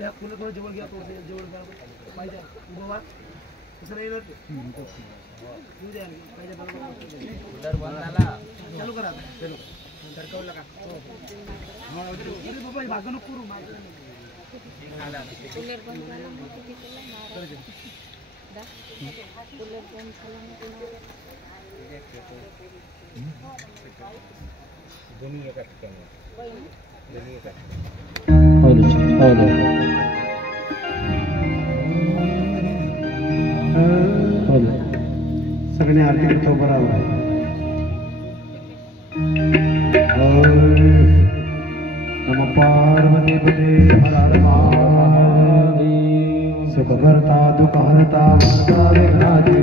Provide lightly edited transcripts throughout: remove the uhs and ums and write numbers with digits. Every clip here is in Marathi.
या पुन्हा थोडं जेवण घ्या थोडं जेवण घ्या पाहिजे उभं व्हा कसं नाही येणार येऊ द्या पाहिजे चालू करा चालू सरकवलं का बाबा भाग नको करू दोन्ही एका ठिकाणी दोन्ही एका सगळे आरती करतो बरोबर नम पार्वती पते हर हर महादेव सुखकर्ता दुःखहर्ता भर्ता विघ्नाति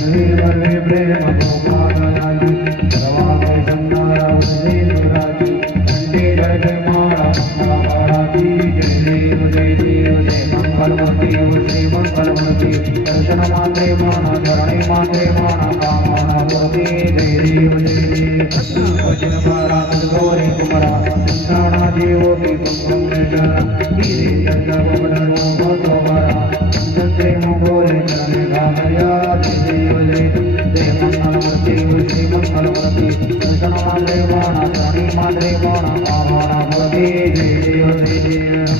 सर्वे प्रेम गोपादयाति सर्वांगे संहारा वन्दे सुराति कंठे जयमाला महाराजी जय देव जय मंगलमूर्ति श्री मंगलमूर्ति दर्शन मात्रे माना चरणे मात्रे माना कामना मूर्ति जय देव वचन मारा गौरी कुमारा संसारणा जीवो की संगम गिरे जगवडरो भगवारा चंद्रे मोरे चरणे कामया जय देव जय मंगलमूर्ति श्री मंगलमूर्ति दर्शन मात्रे माना चरणे मात्रे माना कामना मूर्ति जय देव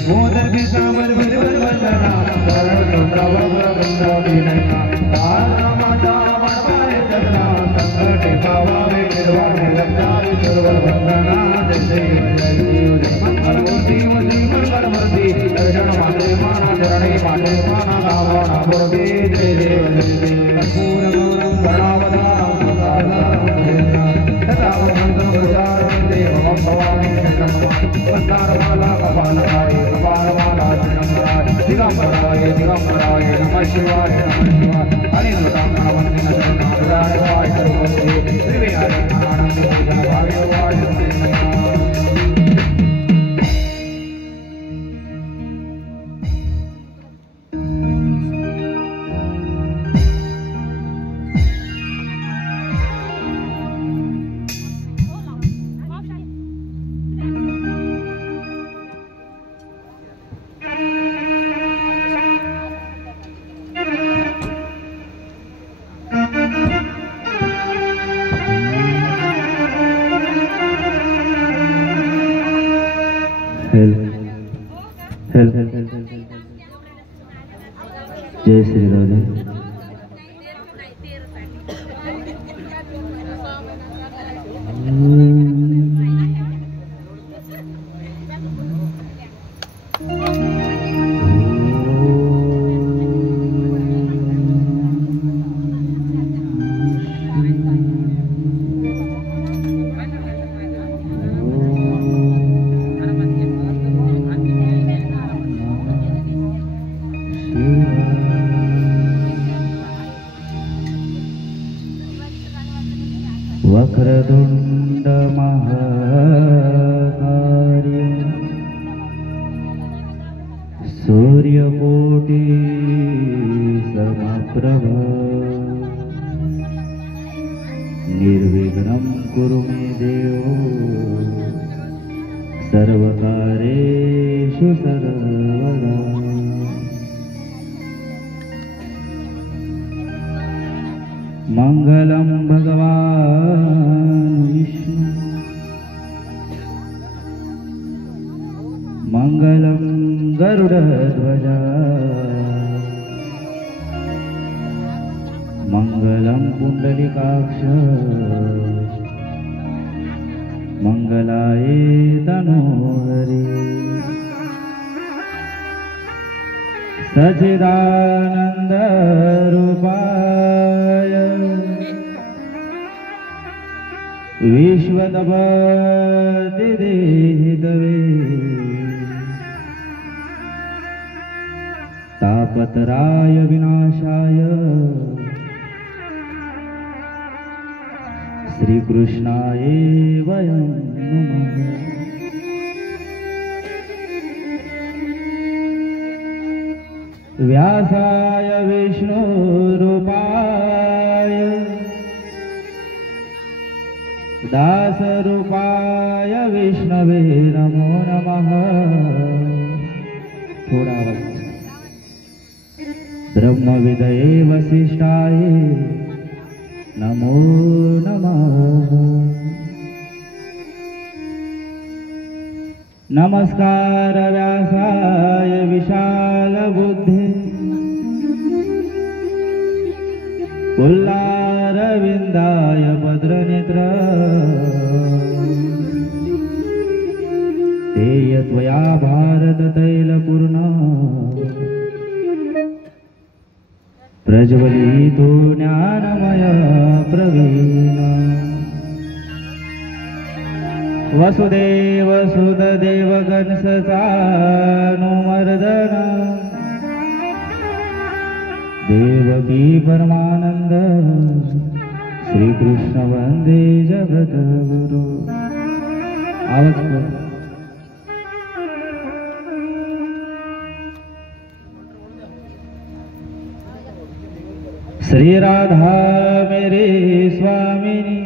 मोदर के सावर वर वर वंदना सर्वत्र वग्र वृंद विनयना तारा माता वनवाय चरना संकटे पावावे निर्वाणे लज्जावे सर्व वंदना जय देव जय मंगलमूर्ति श्री मंगलमूर्ति दर्शन मात्रे माना चरणे मात्रे माना कामना मूर्ति जय देव कर्पूर गौरम गणावतारम सदा वसंत प्रचारं देवं भवानी वंदारमाला कपालकाय कपालमाला चरणराय दिगंबराय दिगंबराय नमः शिवाय हरि नामवन्दित चरणारविंदाय सर्वोत्तम त्रिविहारी आनंद पूजन भाग्यवाय जय श्री राधे वक्रतुंड महाकाय सूर्यकोटि समप्रभ निर्विघ्नं कुरु मे देव सर्वकार्येषु सर्वदा मंगलम भगवान विष्णु मंगलम गरुड़ध्वज मंगलम पुंडलिकाक्ष मंगलाय तनोहरि सच्चिदानंद रूपाय विश्वतपतिदेहितवे तापतराय विनाशाय श्रीकृष्णाय वयं नमः। व्यासाय विष्णुरूपाय दासरूपाय विष्णवे नमो नमः। थोडा आवाज. ब्रह्मविदये वसिष्ठाय नमो नमः. नमस्कार व्यासाय विशाल बुद्धे पुल्लारविंदाय भद्रनेत्र ते यत्वया भारत तैलपूर्ण प्रज्वलितो ज्ञानमय प्रवीण. वसुदेव सुतदेवगण सचानुमर्दन देवकी परमानंद श्रीकृष्ण वंदे जगद्गुरु. आवाज करो. श्री राधा मेरे स्वामिनी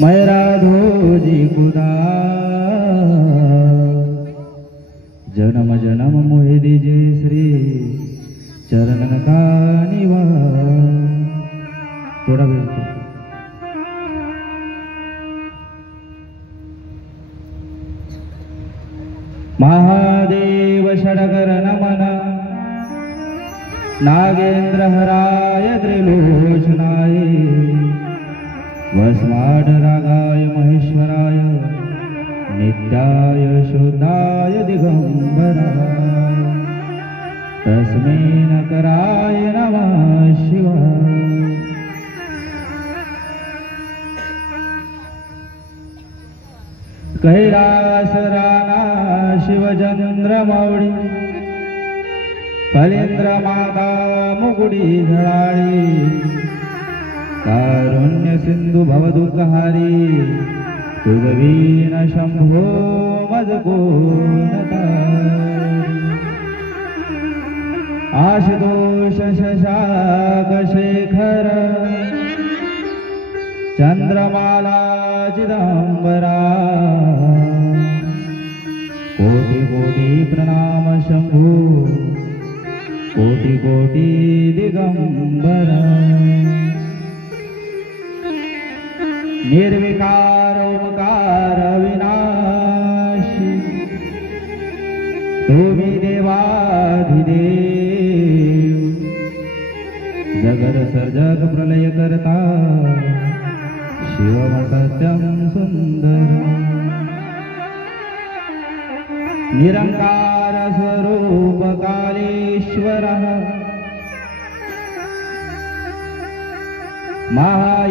मैं राधो जी खुदा जन्म जन्म मोहे दीजे श्री चरणन का निवास. थोड़ा भेजतो. महादेव षडकर नमन नागेंद्रहराय त्रिलोचनाय वस्माडरागाय महेश्वराय नित्याय शुद्धाय दिगंबराय तस्मै नकराय नमः शिवाय. कैलास राणा शिवचंद्रमौळी फलेंद्र माता मुकुडी झळाळी कारुण्य सिंधू भवदुःखहारी तुगवीन शंभो मजकोनता. आशुतोष शशाक शेखर चंद्रमाला चिदंबरा कोटि कोटि प्रणाम शंभो कोटि कोटि दिगंबरा. निर्विकार ओंकार विनाशी तुम्ही देवाधिदेव जगत सर्जक प्रलय करता शिवम सत्यम सुंदर. निरंकार स्वरूप कालेश्वरः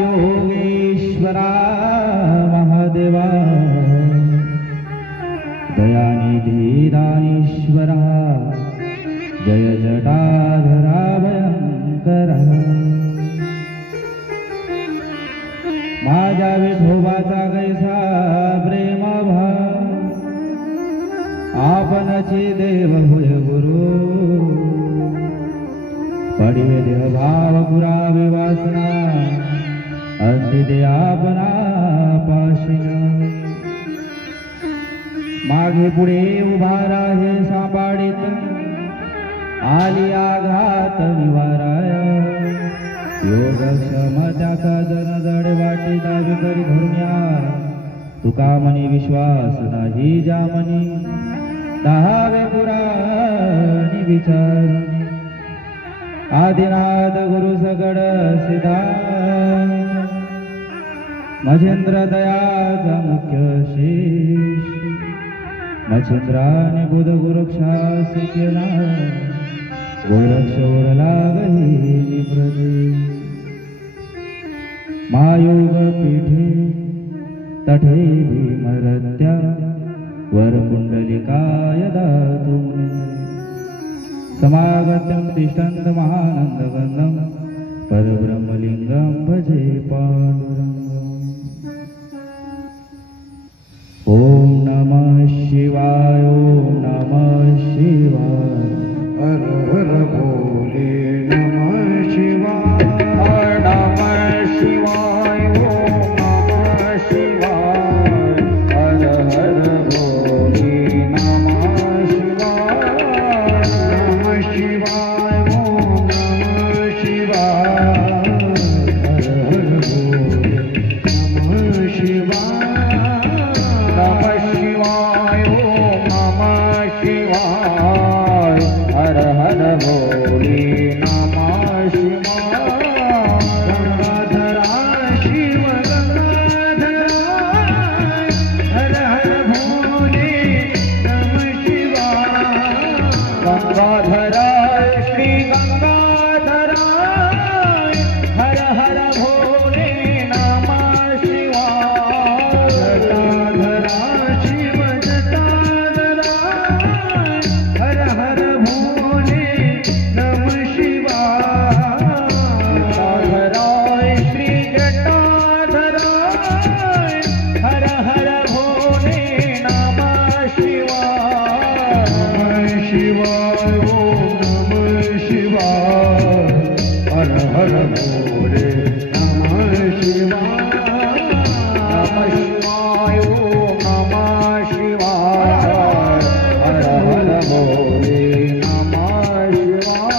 महायोगेश्वरा महादेवा दयानिधि दानीश्वरा जय जटाधरा भयंकरा. माझ्या विठोबाचा कैसा प्रेम भाव आपणची देव होय गुरु पडिवे देह भाव पुरावे वासना अंतिदे आपणा पाशिना. मागे पुढे उभा राहे सांभाळीत आली आघात निवाराया. योग क्षम त्याचा जन जड वाटी दावी करी धर्म्या तुका मनी विश्वास नाही जामनी दहावे पुराणी विचार. आदिनाथ गुरु सगड सिद्धा मजेंद्र दयाचा मुख्य शीश मच्छिंद्राने बुध गुरुक्षास केला गोरक्ष ओढला गही प्रदेश. महायोग पीठे तठे भीमरत्या वरकुंडलिकाय दातु समागतं तिष्ठन्त महानन्दगन्धं परब्रह्मलिङ्गं भजे पाण्डुरङ्गम्. ॐ नमः शिवाय ॐ नमः शिवाय. हर हर भोले नमः शिवाय. हर नमः शिवाय ॐ नमः शिवाय. हर हर भोले नमः शिवाय. भोले नमः शिवाय ओम नमः शिवाय हर हर भोले नमः शिवाय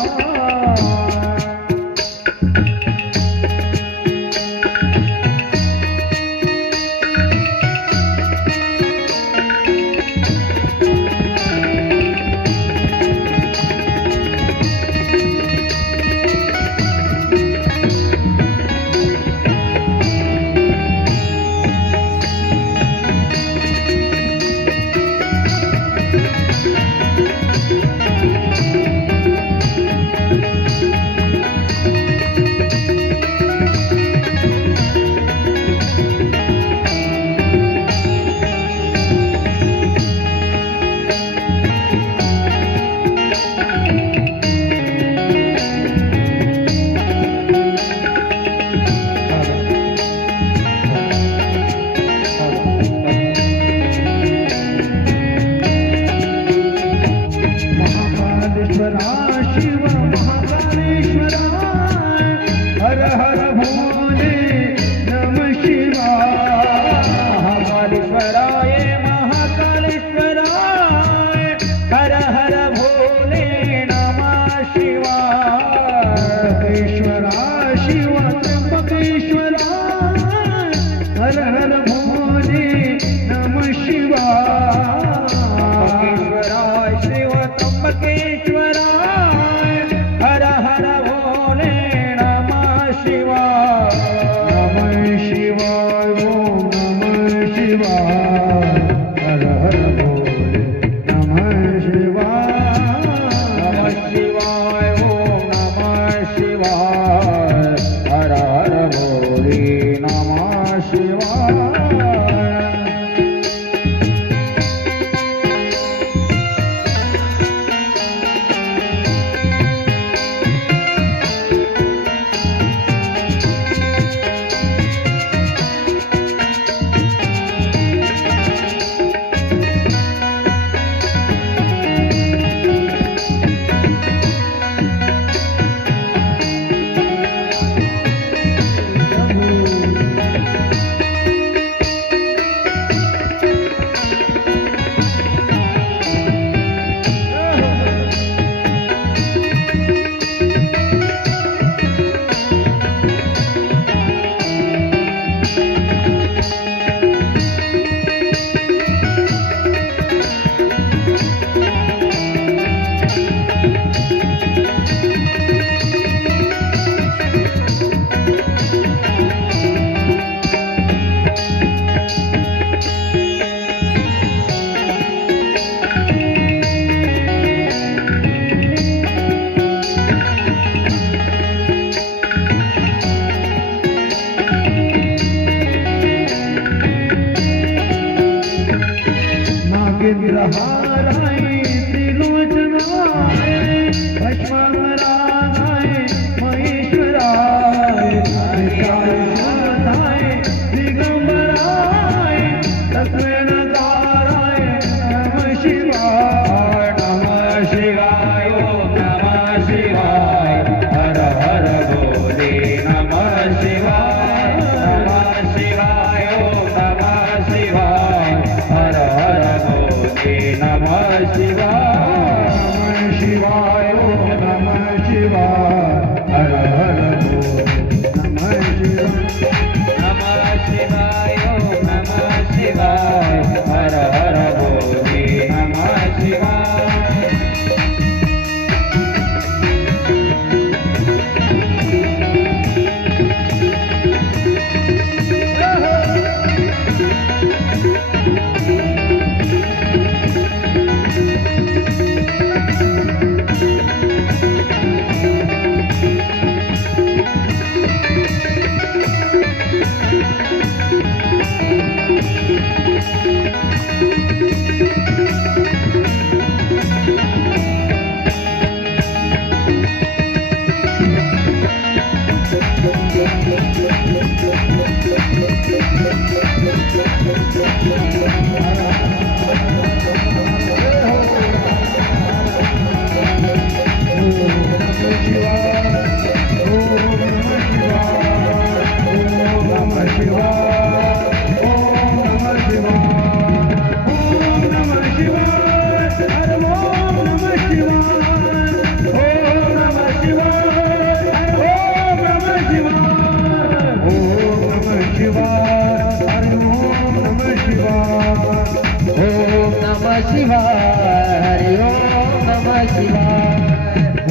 नमः शिवाय हरि ओम नमः शिवाय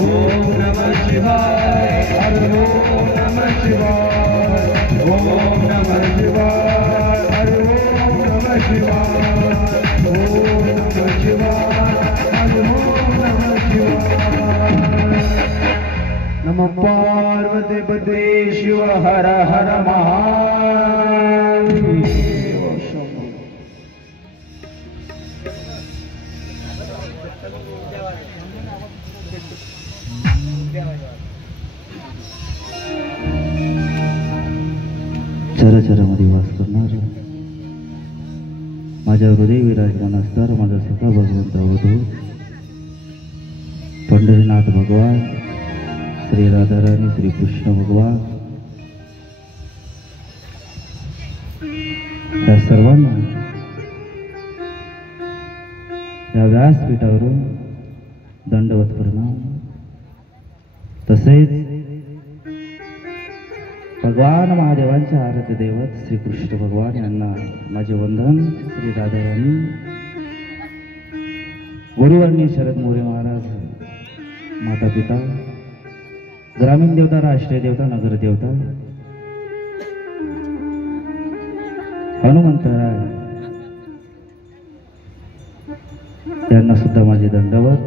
ओम नमः शिवाय हरि ओम नमः शिवाय ओम नमः शिवाय हरि ओम नमः शिवाय ओम नमः शिवाय हरि ओम नमः शिवाय नमः पार्वती पते शिव हर हर महादेव चराचरामध्ये वास करणार माझ्या हृदय विराजमान असणार माझा सखा भगवंत अवधूत पंढरीनाथ भगवान श्री राधाराणी श्री कृष्ण भगवान या सर्वांना या व्यासपीठावरून दंडवत प्रणाम तसेच भगवान महादेवांचे आराध्य दैवत श्री कृष्ण भगवान यांना माझे वंदन श्री राधाराणी गुरुवर्णी शरद मोरे महाराज माता पिता ग्रामीण देवता राष्ट्रीय देवता नगर देवता हनुमंतराय यांना सुद्धा माझे दंडवत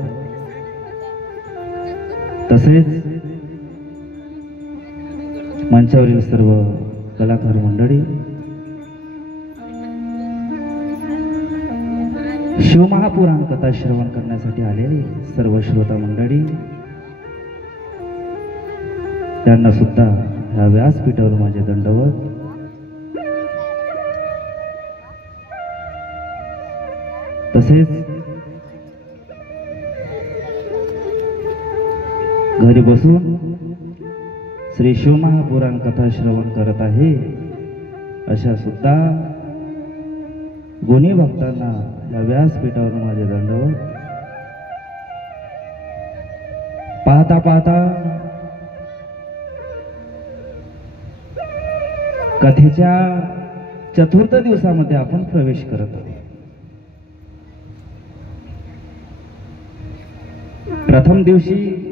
तसेच मंचावरील सर्व कलाकार मंडळी शिवमहापुराण कथा श्रवण करण्यासाठी आलेले सर्व श्रोता मंडळी त्यांना सुद्धा ह्या व्यासपीठावर माझे दंडवत तसेच घरी बसून श्री शिवमहापुराण कथा श्रवण करत आहे अशा सुद्धा गुणी भक्तांना या व्यासपीठावर माझे दंडवत पाहता पाहता कथेच्या चतुर्थ दिवसामध्ये आपण प्रवेश करत आहोत. प्रथम दिवशी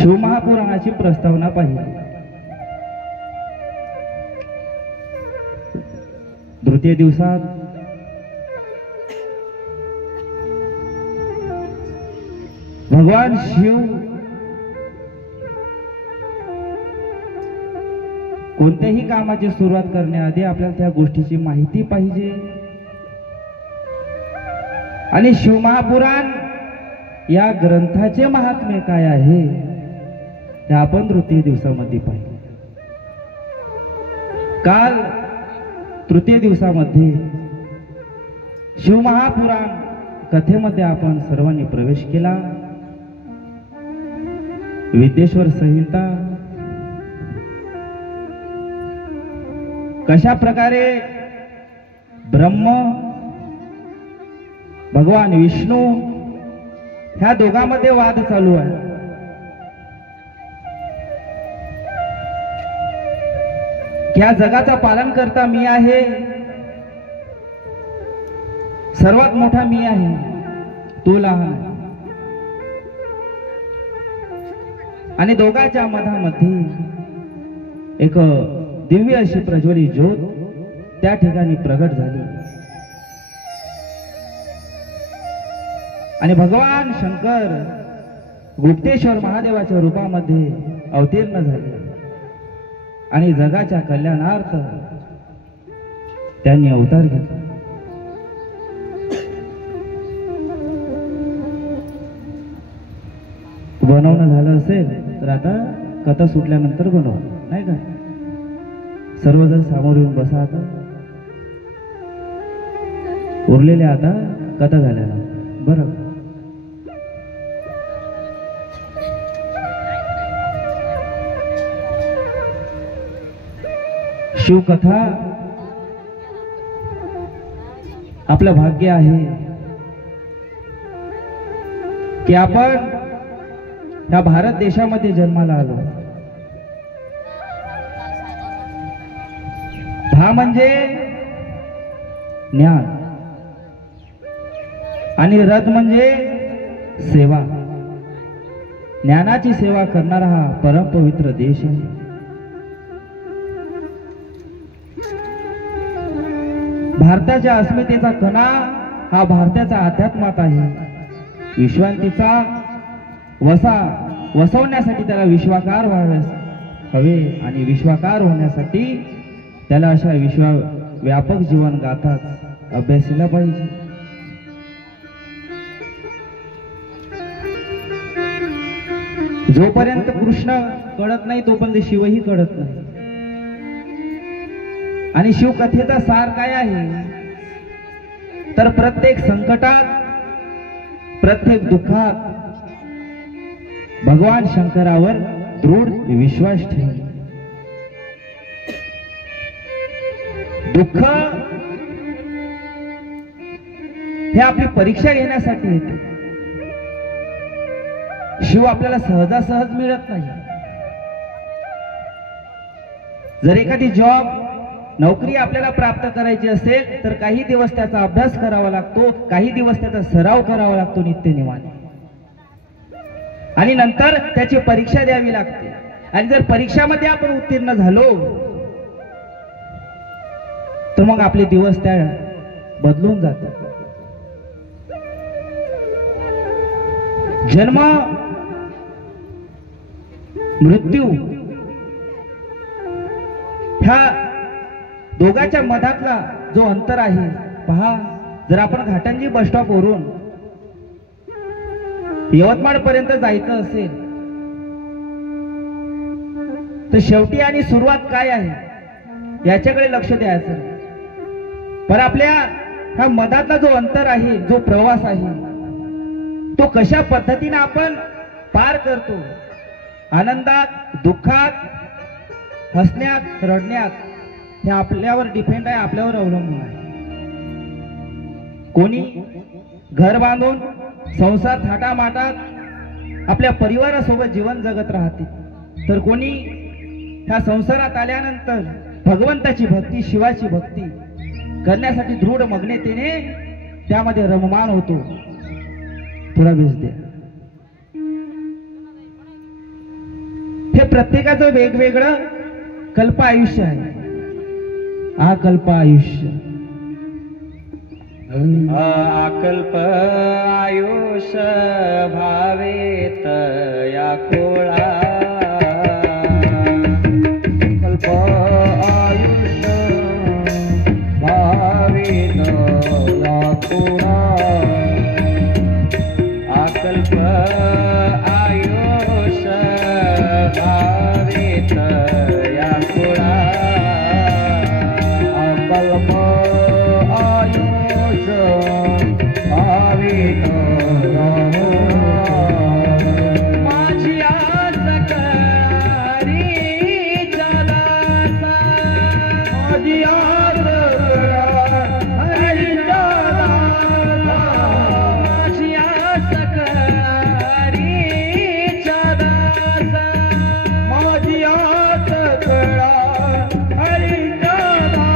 शिवमहापुराणाची प्रस्तावना पाहिली. तृतीय दिवसात भगवान शिव कोणत्याही कामाची सुरुवात करण्याआधी आपल्याला त्या गोष्टीची माहिती पाहिजे आणि शिवमहापुराण या ग्रंथाचे महात्म्य काय आहे हे आपण तृतीय दिवसामध्ये पाहिले. काल तृतीय दिवसामध्ये शिवमहापुराण कथेमध्ये आपण सर्वांनी प्रवेश केला. विद्येश्वर संहिता कशा प्रकारे ब्रह्म भगवान विष्णू ह्या दोघांमध्ये वाद चालू आहे. या जगाचा पालन करता मी आहे, सर्वात मोठा मी आहे, तो लहान आहे. आणि दोघांच्या मधामध्ये एक दिव्य अशी प्रज्वलित ज्योत त्या ठिकाणी प्रगट झाली आणि भगवान शंकर गुप्तेश्वर महादेवाच्या रूपामध्ये अवतीर्ण झाले आणि जगाच्या कल्याणार्थ त्यांनी अवतार घेतला. बनवणं झालं असेल तर आता कथा सुटल्यानंतर बनवा, नाही का? सर्वजण समोर येऊन बसा. आता उरलेले आता कथा झाल्या बरं. शिवकथा आपलं भाग्य आहे की आपण या भारत देशामध्ये जन्माला आलो. हा म्हणजे ज्ञान आणि रथ म्हणजे सेवा. ज्ञानाची सेवा करणारा हा परमपवित्र देश आहे. भारताच्या अस्मितेचा कणा हा भारताचा अध्यात्मात आहे. विश्रांतीचा वसवण्यासाठी त्याला विश्वाकार व्हावे हवे आणि विश्वाकार होण्यासाठी त्याला अशा व्यापक जीवन गाथाच अभ्यासाला पाहिजे. जोपर्यंत कृष्ण कळत नाही तोपर्यंत शिवही कळत नाही. आणि शिवकथेचा सार काय आहे तर प्रत्येक संकटात प्रत्येक दुःखात भगवान शंकरावर दृढ विश्वास ठेव. दुःख हे आपली परीक्षा घेण्यासाठी येते. शिव आपल्याला सहजासहज मिळत नाही. जर एखादी नोकरी आपल्याला प्राप्त करायची असेल तर काही दिवस त्याचा अभ्यास करावा लागतो, काही दिवस त्याचा सराव करावा लागतो नित्यनेमाने, आणि नंतर त्याची परीक्षा द्यावी लागते. आणि जर परीक्षामध्ये आपण उत्तीर्ण झालो तर मग आपले दिवस त्या बदलून जातात. जन्म मृत्यू ह्या दोघांच्या मधातला जो अंतर आहे पहा. जर आपण घाटंजी बस स्टॉप वरून यवतमाळ पर्यंत जायचं असेल तर शेवटी आणि सुरुवात काय आहे याच्याकडे लक्ष द्यायचं. पण आपल्या हा मधातला जो अंतर आहे, जो प्रवास आहे, तो कशा पद्धतीने आपण पार करतो, आनंदात, दुःखात, हसण्यात, रडण्यात, हे आपल्यावर डिपेंड आहे, आपल्यावर अवलंबून आहे. कोणी घर बांधून संसार थाटामाटात आपल्या परिवारासोबत जीवन जगत राहते, तर कोणी ह्या संसारात आल्यानंतर भगवंताची भक्ती, शिवाची भक्ती करण्यासाठी दृढ मग्नतेने त्यामध्ये रममान होतो. थोडा वेळ द्या. हे प्रत्येकाचं वेगवेगळं कल्प आयुष्य आहे. हा कल्प आयुष्य अकल्प आयुष्य भावेत या कोळा. कल्प आयुष्य भावेत या कोळा. अकल्प आयुष्य भावेत या कोळा. अकल्प माझी आस करी जलासा. माझी आस हरी जलासा. माझी आस करी जलासा. माझी आस कळा हरी जलासा.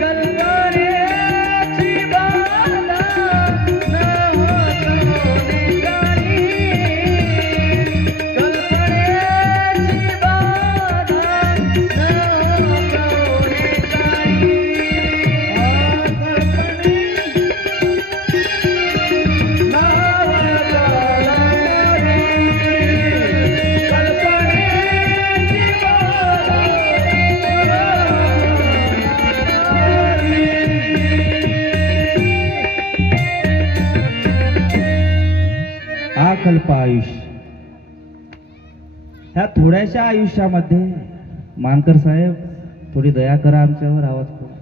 कल्पनेची बाधा न होणे जाणी. कल्पनेची बाधा न होणे जाणी. कल्प आयुष्य. ह्या थोड्याशा आयुष्यामध्ये मानकर साहेब थोडी दया करा आमच्यावर. आवाज करा.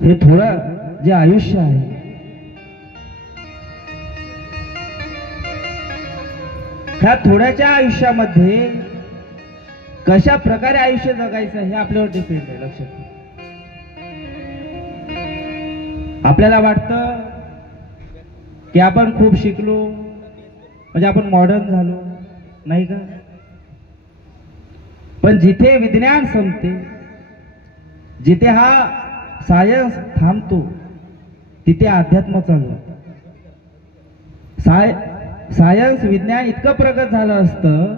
हे थोडं जे आयुष्य आहे ह्या थोड्याच्या आयुष्यामध्ये कशा प्रकारे आयुष्य जगायचं हे आपल्यावर डिपेंड आहे. लक्षात घ्या. आपल्याला वाटतं की आपण खूप शिकलो म्हणजे आपण मॉडर्न झालो, नाही का? पण जिथे विज्ञान संपते, जिथे हा सायन्स थांबतो, तिथे अध्यात्म चालू होतं. सायन्स विज्ञान इतकं प्रगत झालं असतं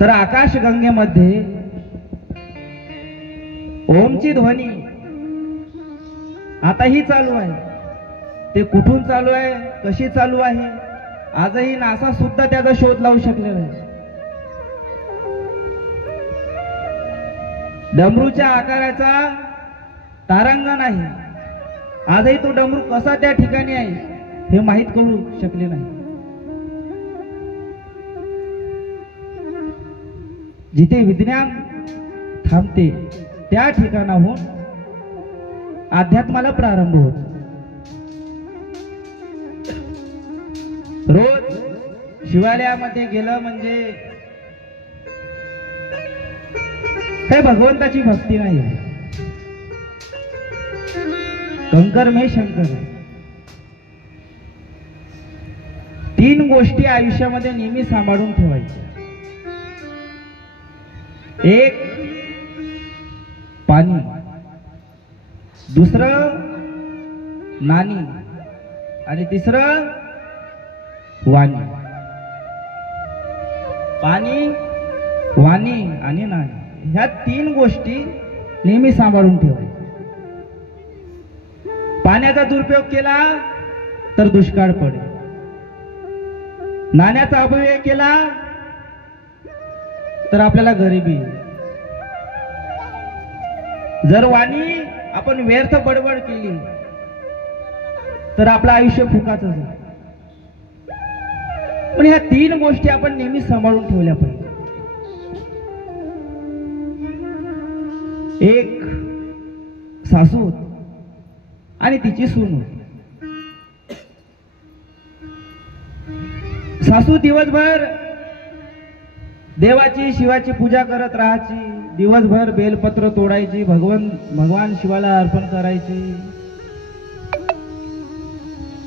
तर आकाशगंगेमध्ये ओमची ध्वनी आताही चालू आहे. ते कुठून चालू आहे, कशी चालू आहे, आजही नासा सुद्धा त्याचा शोध लावू शकलेला आहे. डमरूच्या आकाराचा तारांगण आहे, आजही तो डमरू कसा त्या ठिकाणी आहे हे माहीत करू शकले नाही. जिथे विज्ञान थांबते त्या ठिकाणाहून अध्यात्माला प्रारंभ होतो. रोज शिवालयामध्ये गेलं म्हणजे हे भगवंताची भक्ती नाही आहे. कंकर मे शंकर आहे. 3 गोष्टी आयुष्यामध्ये नेहमी सांभाळून ठेवायच्या. एक पाणी, दुसरं नाणी आणि तिसरं वाणी. पाणी, वाणी आणि नाणी ह्या 3 गोष्टी नेहमी सांभाळून ठेवायच्या. पाण्याचा दुरुपयोग केला तर दुष्काळ पडेल, नाण्याचा अपव्यय केला तर आपल्याला गरिबी येईल. जर वाणी आपण व्यर्थ बडबड केली तर आपलं आयुष्य फुकाचं जाईल. पण ह्या 3 गोष्टी आपण नेहमी सांभाळून ठेवल्या पाहिजे. एक सासू होती आणि तिची सून होती. सासू दिवसभर देवाची शिवाची पूजा करत राहायची, दिवसभर बेलपत्र तोडायची, भगवान शिवाला अर्पण करायची,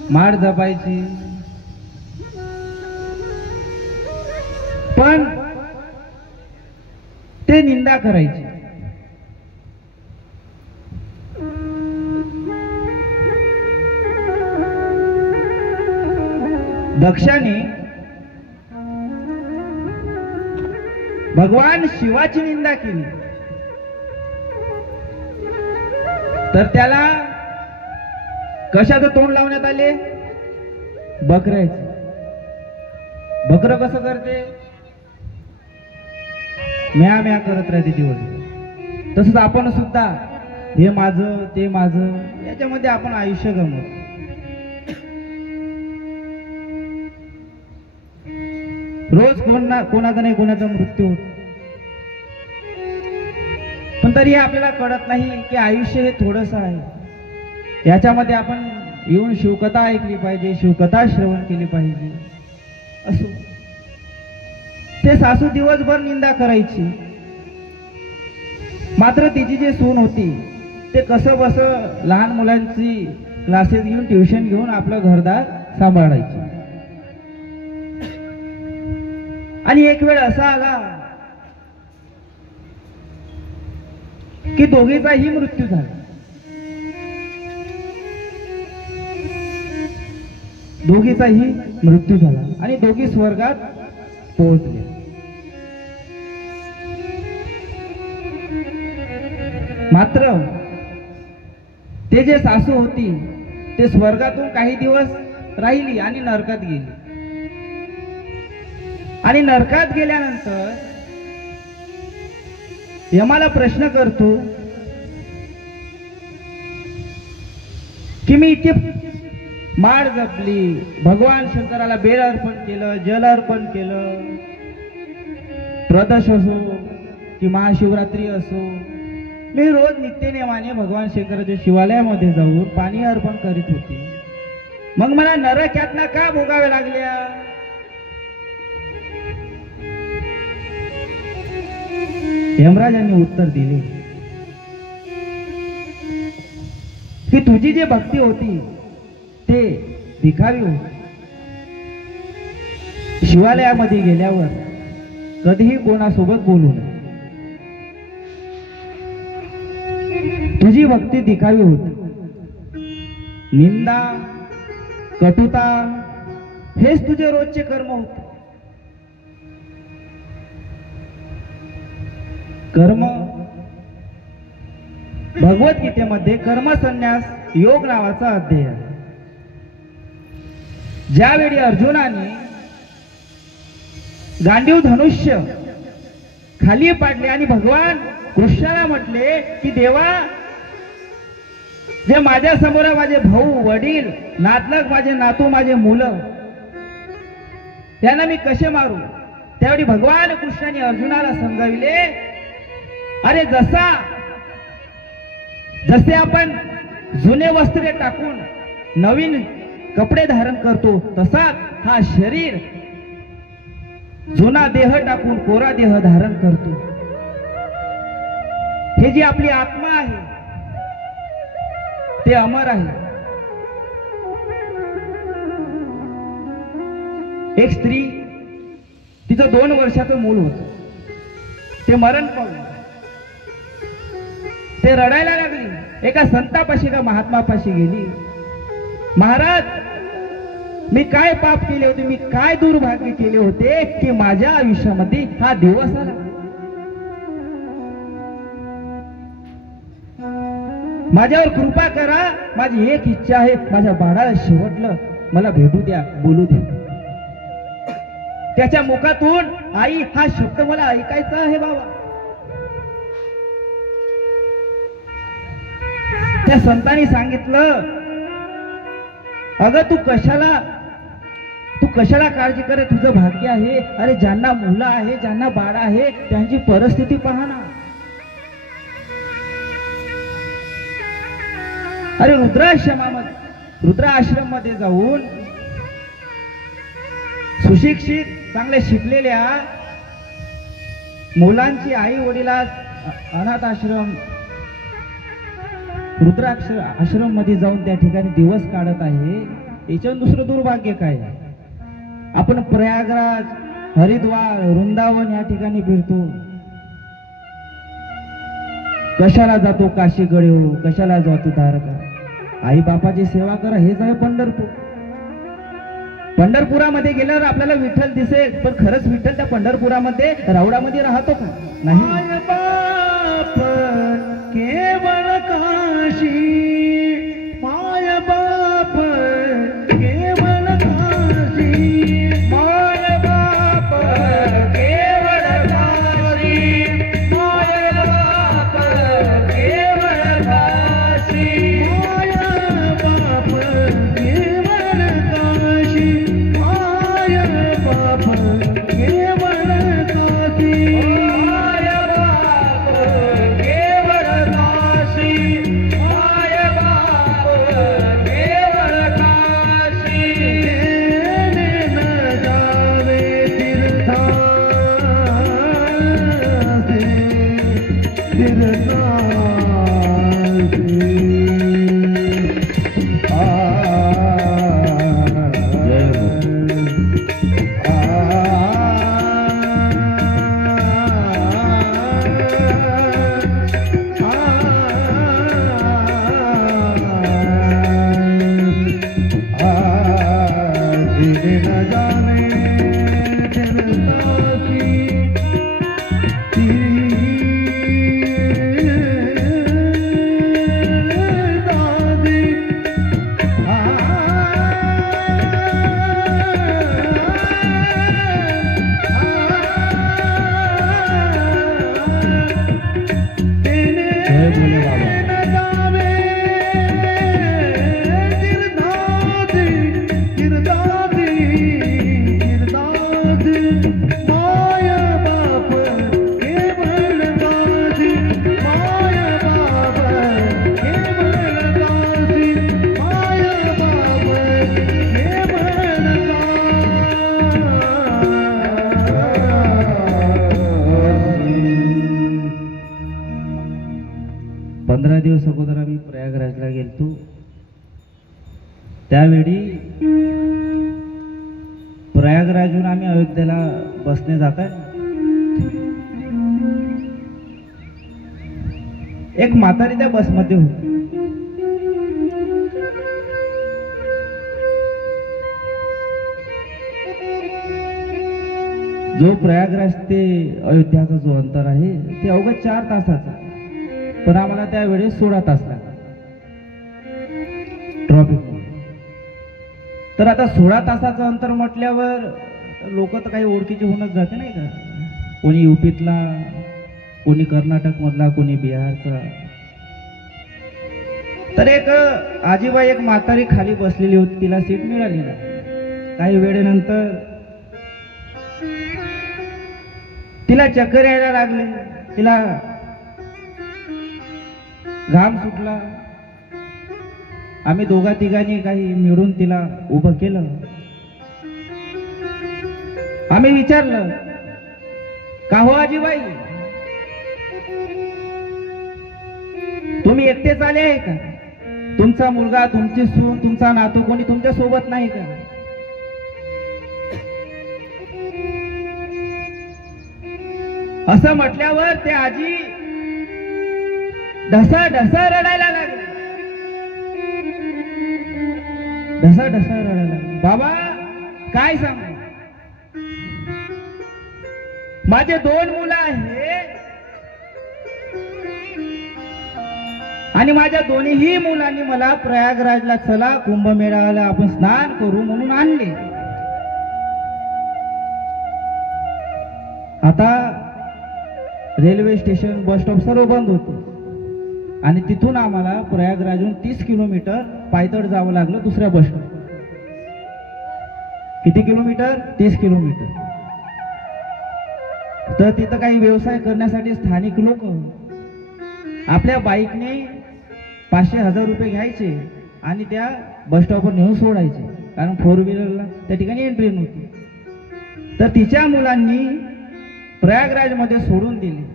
माळ जपायची. पण ते निंदा करायची. दक्षाने भगवान शिवाची निंदा केली तर त्याला कशाचं तोंड लावण्यात आले? बकऱ्याचे. बकरं कसं करते? म्या म्या करत राहते दिवस. तसंच आपण सुद्धा हे माझं ते माझं याच्यामध्ये आपण आयुष्य गमवतो. रोज कोणाचा नाही कोणाचा मृत्यू होतो. पण तरी आपल्याला कळत नाही की आयुष्य हे थोडंसं आहे. याच्यामध्ये आपण येऊन शिवकथा ऐकली पाहिजे, शिवकथा श्रवण केली पाहिजे. असो, ते सासू दिवसभर निंदा करायची, मात्र तिची जी सून होती ते कसं बसं लहान मुलांची क्लासेस घेऊन ट्युशन घेऊन आपलं घरदार सांभाळायची. आणि एक वेळ असा आला की दोघीचाही मृत्यू झाला. दोघीचाही मृत्यू झाला आणि दोघी स्वर्गात पोहोचले. मात्र ते जे सासू होती ते स्वर्गातून काही दिवस राहिली आणि नरकात गेली. आणि नरकात गेल्यानंतर यमाला प्रश्न करतो की मी इतकी माळ जपली, भगवान शंकराला बेल अर्पण केलं, जल अर्पण केलं, प्रदोष असो की महाशिवरात्री असो, मी रोज नित्यनेमाने भगवान शंकराच्या शिवालयामध्ये जाऊन पाणी अर्पण करीत होती, मग मला नरक यातना का भोगाव्या लागल्या? यमराजांनी उत्तर दिले की तुझी जी भक्ती होती ते दिखावी होती. शिवालयामध्ये गेल्यावर कधीही कोणासोबत बोलू नये. तुझी भक्ती दिखावी होती. निंदा, कटुता हेच तुझे रोजचे कर्म होते. कर्म भगवद्गीतेमध्ये कर्मसन्यास योग नावाचा अध्याय आहे. ज्यावेळी अर्जुनाने गांडीव धनुष्य खाली पाडले आणि भगवान कृष्णाला म्हटले की देवा, जे माझ्या समोर माझे भाऊ, वडील, नातलग, माझे नातू, माझे मुलं, त्यांना मी कसे मारू? त्यावेळी भगवान कृष्णाने अर्जुनाला समजाविले, अरे जसे आपण जुने वस्त्रे टाकून नवीन कपडे धारण करतो, तसाच हा शरीर जुना देह टाकून कोरा देह धारण करतो. हे जी आपली आत्मा आहे ते अमर आहे. एक स्त्री, तिचं 2 वर्षाचं मूल होतं. ते मरण पावलं. ते रडायला लागली. एका संतापाशी का महात्मापाशी गेली. महाराज, मी काय पाप केले होते, मी काय दुर्भाग्य केले होते की माझ्या आयुष्यामध्ये हा दिवस आला. माझ्यावर कृपा करा. माझी एक इच्छा आहे, माझ्या बाळाला शेवटलं मला भेटू द्या, बोलू द्या. त्याच्या मुखातून आई हा शब्द मला ऐकायचा आहे बाबा. त्या संतांनी सांगितलं, अगं तू कशाला काळजी करे, तुझं भाग्य आहे. अरे ज्यांना मुलं आहे, ज्यांना बाळ आहे, त्यांची परिस्थिती पहा ना. अरे रुद्राश्रम मध्ये जाऊन सुशिक्षित, चांगले शिकलेल्या मुलांची आई वडिला अनाथ आश्रम, आश्रम मध्ये जाऊन त्या ठिकाणी दिवस काढत आहे. याच्यावर दुसरं दुर्भाग्य काय? आपण प्रयागराज, हरिद्वार, वृंदावन या ठिकाणी फिरतो. कशाला जातो काशी गडे, कशाला जातो द्वारका? आई बापाची सेवा करा, हेच आहे पंढरपूर. पंढरपुरामध्ये गेल्यावर आपल्याला विठ्ठल दिसेल, पण खरंच विठ्ठल त्या पंढरपुरामध्ये रावडामध्ये राहतो का? नाही. बाप केवळ काशी, माय बाप केवळ काशी, माय बाप केवळ काशी, माय बाप केवळ काशी, माय बाप केवळ काशी, माय बाप केवळ काशी, माय बाप केवळ काशी, माय बाप केवळ काशी. जेणे न जावे तीर्थासे, त्यावेळी प्रयागराजहून आम्ही अयोध्येला बसने जात आहे. एक म्हातारी त्या बसमध्ये होती. जो प्रयागराज ते अयोध्याचा जो अंतर आहे ते अवघ्या 4 तासाचा, पण आम्हाला त्यावेळेस 16 तास लागला ट्रॉफिक. तर आता 16 तासाचं अंतर म्हटल्यावर लोक तर काही ओळखीचे होऊनच जाते नाही का. कोणी युपीतला, कोणी कर्नाटक मधला, कोणी बिहारचा. तर एक आजीबाई एक म्हातारी खाली बसलेली होती, तिला सीट मिळाली नाही. काही वेळेनंतर तिला चक्कर यायला लागले, तिला घाम सुटला. आम्ही दोघा तिघांनी काही मिळून तिला उभं केलं. आम्ही विचारलं, का हो आजीबाई, तुम्ही एकटेच आले आहे का? तुमचा मुलगा, तुमची सून, तुमचा नातू कोणी तुमच्या सोबत नाही का? असं म्हटल्यावर ते आजी ढसा ढसा रडायला लागले. ढसा ढसा रडायला लागले. बाबा काय सांगू, माझे 2 मुलं आहेत आणि माझ्या दोन्हीही मुलांनी मला प्रयागराजला चला कुंभमेळ्याला आपण स्नान करू म्हणून आणले. आता रेल्वे स्टेशन, बस स्टॉप सर्व बंद होते आणि तिथून आम्हाला प्रयागराजहून 30 किलोमीटर पायदळ जावं लागलं दुसऱ्या बस स्टॉप. किती किलोमीटर? 30 किलोमीटर. तर तिथं काही व्यवसाय करण्यासाठी स्थानिक लोक आपल्या बाईकने 500-1000 रुपये घ्यायचे आणि त्या बस स्टॉपवर नेऊन सोडायचे, कारण 4 व्हीलरला त्या ठिकाणी एंट्री नव्हती. तर तिच्या मुलांनी प्रयागराजमध्ये सोडून दिले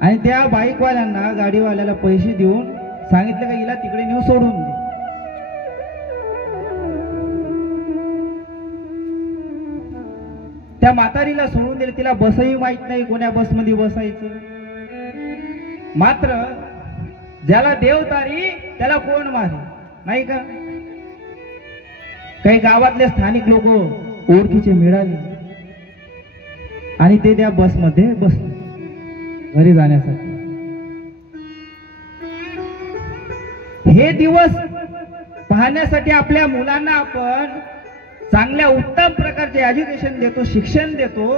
आणि त्या बाईकवाल्यांना, गाडीवाल्याला पैसे देऊन सांगितलं का हिला तिकडे नेऊन सोडून दे. त्या म्हातारीला सोडून दिले. तिला बसही माहित नाही, कोण्या बसमध्ये बसायचं. मात्र ज्याला देव तारी त्याला कोण मारे, नाही का. काही गावातले स्थानिक लोक ओळखीचे मिळाले आणि ते त्या बसमध्ये बसले घरी जाण्यासाठी. हे दिवस पाहण्यासाठी आपल्या मुलांना आपण चांगल्या उत्तम प्रकारचे एज्युकेशन देतो, शिक्षण देतो,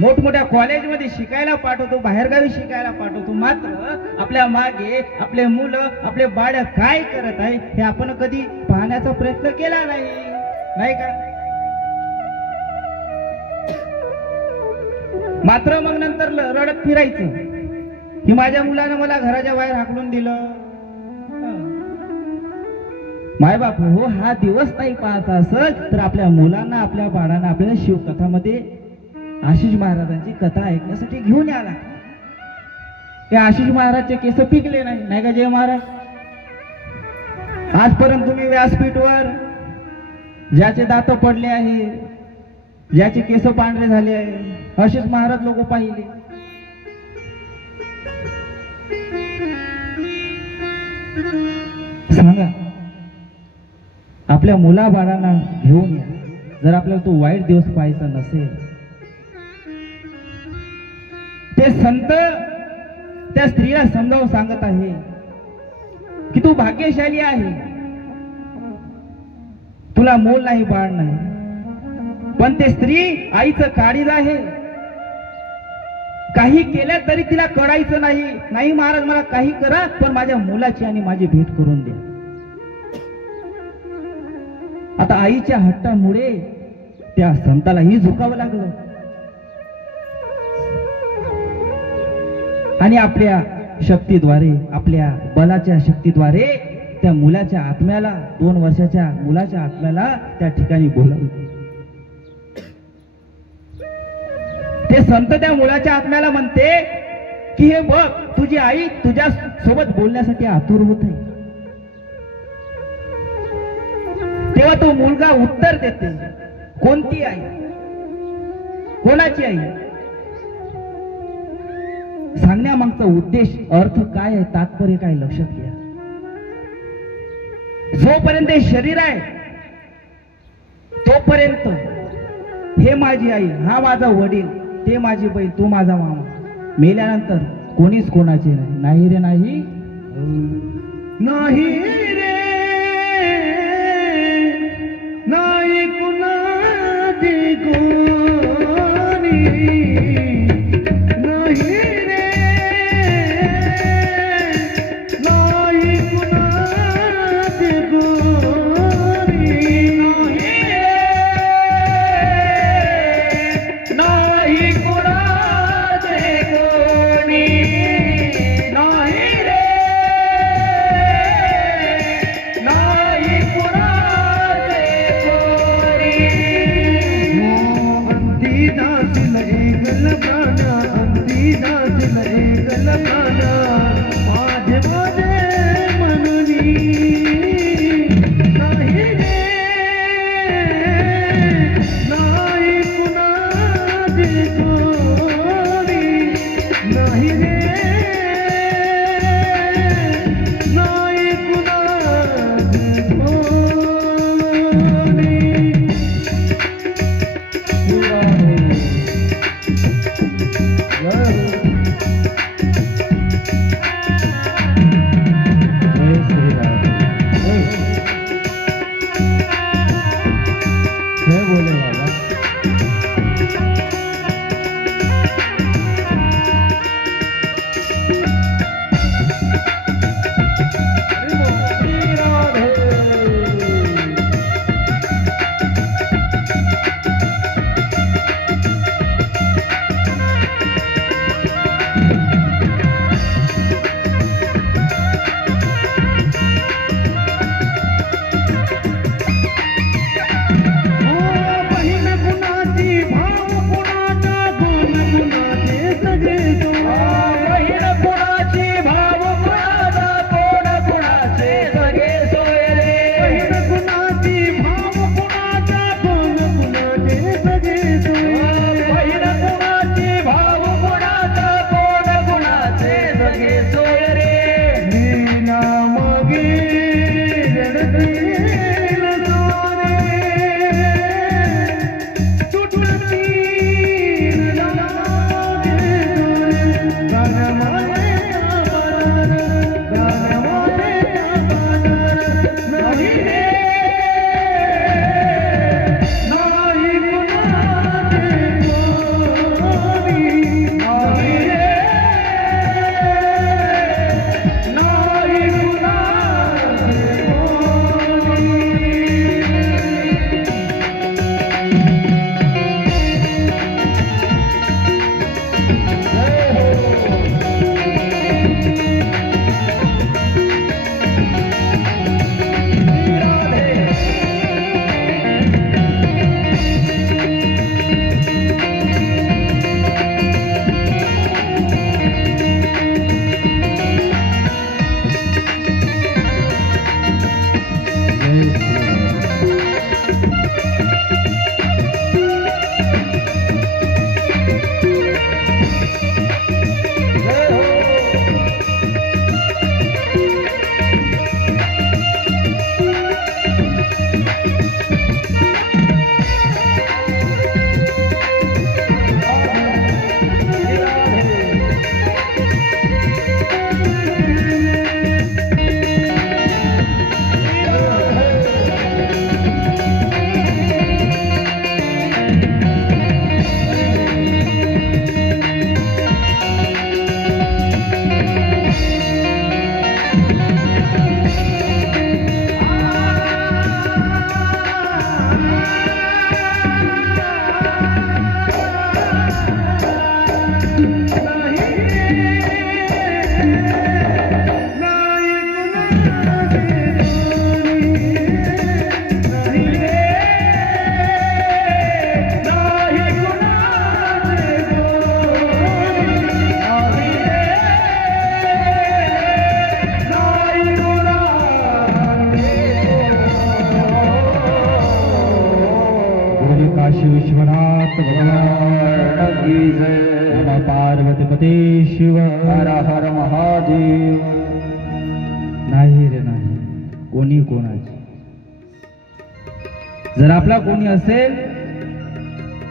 मोठमोठ्या कॉलेजमध्ये शिकायला पाठवतो, बाहेरगावी शिकायला पाठवतो. मात्र आपल्या मागे आपले मुलं, आपले बाळ काय करत आहे हे आपण कधी पाहण्याचा प्रयत्न केला नाही, नाही का. मात्र मग नंतर रडत फिरायचं की माझ्या मुलानं मला घराच्या बाहेर हाकलून दिलं. मायबाप हो, हा दिवस नाही पाहत असेल तर आपल्या मुलांना, आपल्या बाळांना आपल्याला शिवकथामध्ये आशिष महाराजांची कथा ऐकण्यासाठी घेऊन याला. ते आशिष महाराजचे केस पिकले नाही, नाही का जय महाराज. आजपर्यंत तुम्ही व्यासपीठवर ज्याचे दात पडले आहे, ज्याचे केस पांढरे झाले आहे, आशिष महाराज लोक पाहिले. सांगा, आपल्या मुलाबाळांना घेऊन या. जर आपल्याला तो वाईट दिवस पाहायचा नसेल, ते संत त्या स्त्रीला समजावून सांगत आहे की तू भाग्यशाली आहे, तुला मूल नाही, बाळ नाही, पण ते स्त्री आईचं काळीज आहे. काही केलं तरी तिला कळायचं नाही, नाही महाराज मला काही करा पण माझ्या मुलाची आणि माझी भेट करून द्या. आता आईच्या हट्टामुळे त्या संतालाही झुकावं लागलं आणि आपल्या शक्तीद्वारे, आपल्या बलाच्या शक्तीद्वारे त्या मुलाच्या आत्म्याला, 2 वर्षाच्या मुलाच्या आत्म्याला त्या ठिकाणी बोलावलं. ते संत त्या मुलाच्या आत्म्याला म्हणते की हे बघ, तुझी आई तुझ्या सोबत बोलण्यासाठी आतुर होत आहे. तेव्हा तो मुलगा उत्तर देते, कोणती आई, कोणाची आई. सांगण्यामागचं पाठीमागचा उद्देश अर्थ काय आहे, तात्पर्य काय लक्षात घ्या. जोपर्यंत हे शरीर आहे तोपर्यंत हे माझी आई, हा माझा वडील, ते माझी बहीण, तो माझा मामा. मेल्यानंतर कोणीच कोणाचे नाही. नाही रे नाही. नाही रे नाही कुणाची कोणी, नाही रे नाही कुणाची कोणी, नाही कोणाचे कोणी, नाही रे नाही कोणाचे कोणी. अंती जातील एक लबाना, अंती जातील एक लबाना, माझे माझे म्हणूनी. नाही रे नाही कुणाची कोणी, नाही रे नाही कुणाची कोणी. जय बोले बाबा. पार्वतीपते शिव हर हर महादेव. नाही रे नाही, कोणी कोणाची. जर आपला कोणी असेल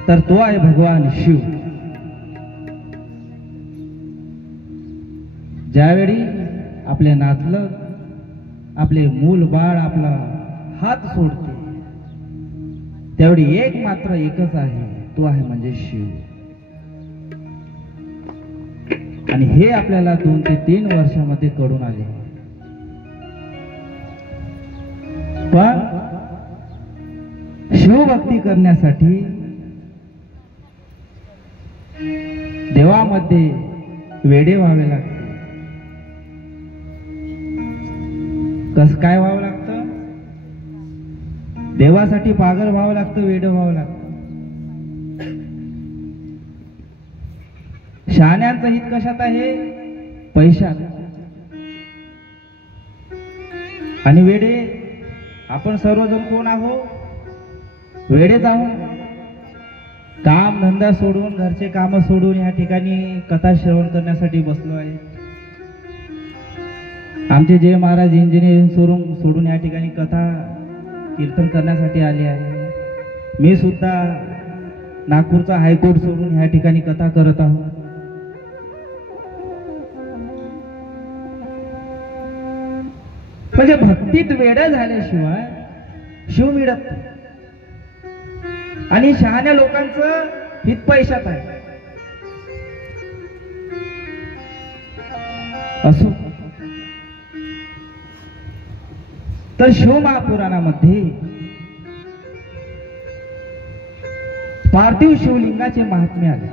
तर तो आहे भगवान शिव. ज्यावेळी आपले नातलं, आपले मूल बाळ आपला हात सोडते, त्यावेळी एक मात्र एकच आहे, तो आहे म्हणजे शिव. आणि हे आपल्याला 2 ते 3 वर्षामध्ये कळून आले. पण शिवभक्ती करण्यासाठी देवामध्ये वेडे व्हावे लागते. कस काय व्हावं लागतं? देवासाठी पागल व्हावं लागतं, वेडं व्हावं लागतं. शहाण्यांचं हित कशात आहे? पैशात. आणि वेडे आपण सर्वजण कोण आहो? वेडे जाऊन काम धंदा सोडून, घरचे काम सोडून या ठिकाणी कथा श्रवण करण्यासाठी बसलो आहे. आमचे जय महाराज इंजिनिअरिंग सोडून या ठिकाणी कथा कीर्तन करण्यासाठी आले आहे. मी सुद्धा नागपूरचा हायकोर्ट सोडून या ठिकाणी कथा करत आहोत. म्हणजे भक्तीत वेड झाल्याशिवाय शिव मिळत नाही. आणि शहाण्या लोकांचं हित पैशात आहे. असो, तर शिव महापुराणामध्ये पार्थिव शिवलिंगाचे महात्म्य आले.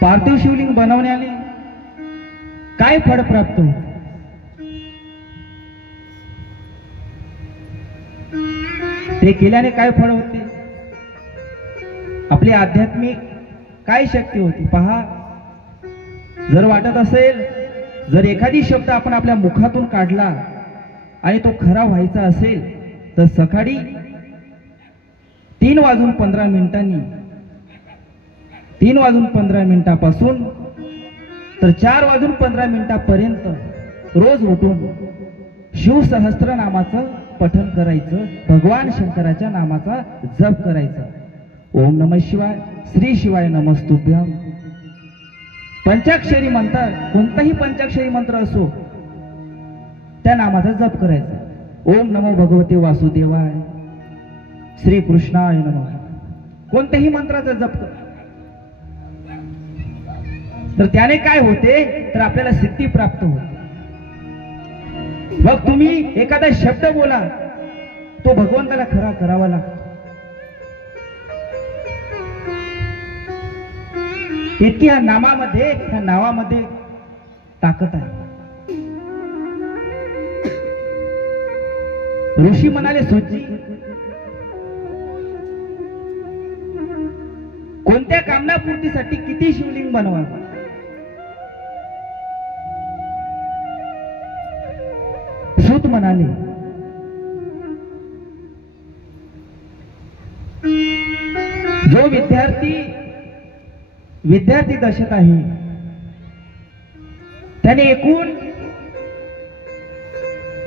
पार्थिव शिवलिंग बनवण्याने काय फळ प्राप्त होते? ते केल्याने काय फळ होते? आपली आध्यात्मिक काय शक्ती होती? पहा, जर वाटत असेल, जर एखादी शब्द आपण आपल्या मुखातून काढला आणि तो खरा व्हायचा असेल तर सकाळी 3:15 3:15 तर 4:15 रोज उठून शिवसहस्त्रनामाचं पठण करायचं, भगवान शंकराच्या नामाचा जप करायचा. ओम नमः शिवाय, श्री शिवाय नमस्तुभ्यम. पंचाक्षरी मंत्र, कोणताही पंचाक्षरी मंत्र असो, त्या नामाचा जप करायचा. ओम नमो भगवते वासुदेवाय, श्री कृष्णाय नमः, कोणत्याही मंत्राचा जप कर. तर त्याने काय होते? तर आपल्याला सिद्धी प्राप्त होते. मग तुम्ही एखादा शब्द बोला, तो भगवंताला खरा करावा लागतो. इतकी ह्या नावामध्ये ताकद आहे. ऋषी म्हणाले, सोची कोणत्या कामनापूर्तीसाठी किती शिवलिंग बनवावे? सूत म्हणाले, जो विद्यार्थी दशेत आहे त्याने एकूण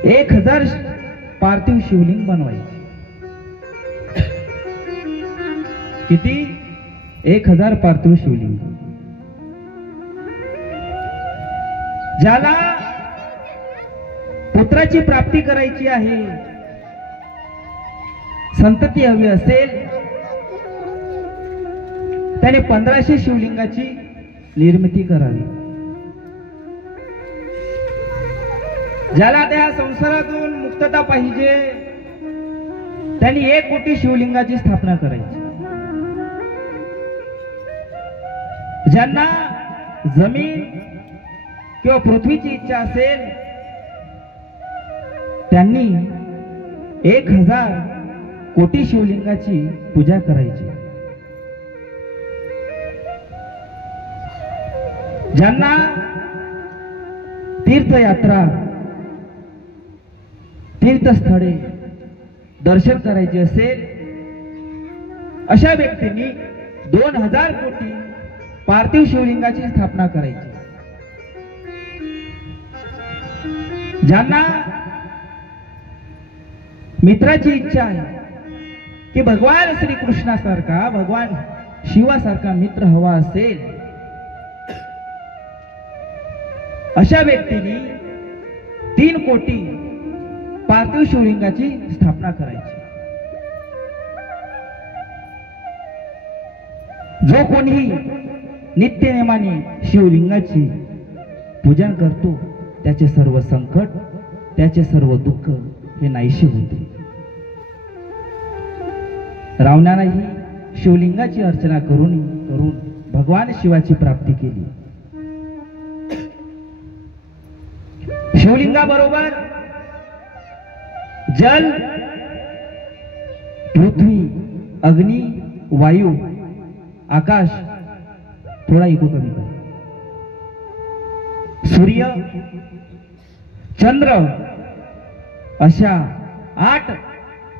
1000 पार्थिव शिवलिंग बनवायचे. किती? 1000 पार्थिव शिवलिंग. ज्याला पुत्राची प्राप्ती करायची आहे, संतती हवी असेल, त्याने 1500 शिवलिंगाची निर्मिती करावी. ज्याला त्या संसारातून मुक्तता पाहिजे, त्यांनी 1 कोटी शिवलिंगाची स्थापना करायची. ज्यांना जमीन किंवा पृथ्वीची इच्छा असेल, त्यांनी 1000 कोटी शिवलिंगाची पूजा करायची. ज्यांना तीर्थयात्रा, तीर्थस्थळे, दर्शन करायचे असेल अशा व्यक्तींनी 2000 कोटी पार्थिव शिवलिंगाची स्थापना करायची. ज्यांना मित्राची इच्छा आहे की भगवान श्रीकृष्णासारखा भगवान शिवासारखा मित्र हवा असेल अशा व्यक्तींनी 3 कोटी पार्थिव शिवलिंगाची स्थापना करायची. जो कोणी नित्यनेमाने शिवलिंगाची पूजन करतो त्याचे सर्व संकट त्याचे सर्व दुःख हे नाहीसे होते. रावणानेही शिवलिंगाची अर्चना करून भगवान शिवाची प्राप्ती केली. शिवलिंगाबरोबर जल पृथ्वी अग्नी वायू आकाश थोडा इको कमी कर सूर्य चंद्र अशा 8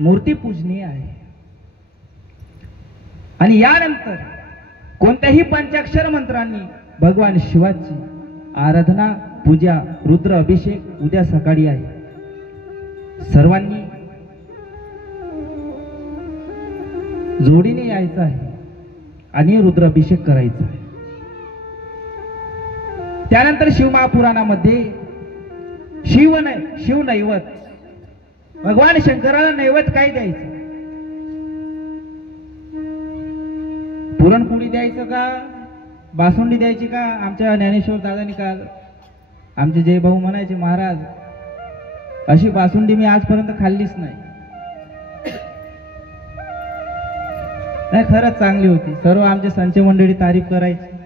मूर्ती पूजनीय आहे. आणि यानंतर कोणत्याही पंचाक्षर मंत्रांनी भगवान शिवाची आराधना पूजा रुद्र अभिषेक उद्या सकाळी आहे. सर्वांनी जोडीने यायचं आहे आणि रुद्र अभिषेक करायचा आहे. त्यानंतर शिवमहापुराणामध्ये शिव नैवेद्य भगवान शंकराला नैवेद्य काय द्यायचं? पुरणपोळी द्यायचं का बासुंदी द्यायची का? आमच्या ज्ञानेश्वर दादांनी काल आमचे जय भाऊ म्हणायचे महाराज अशी बासुंदी मी आजपर्यंत खाल्लीच नाही. खरंच चांगली होती. सर्व आमचे संच मंडळी तारीफ करायची.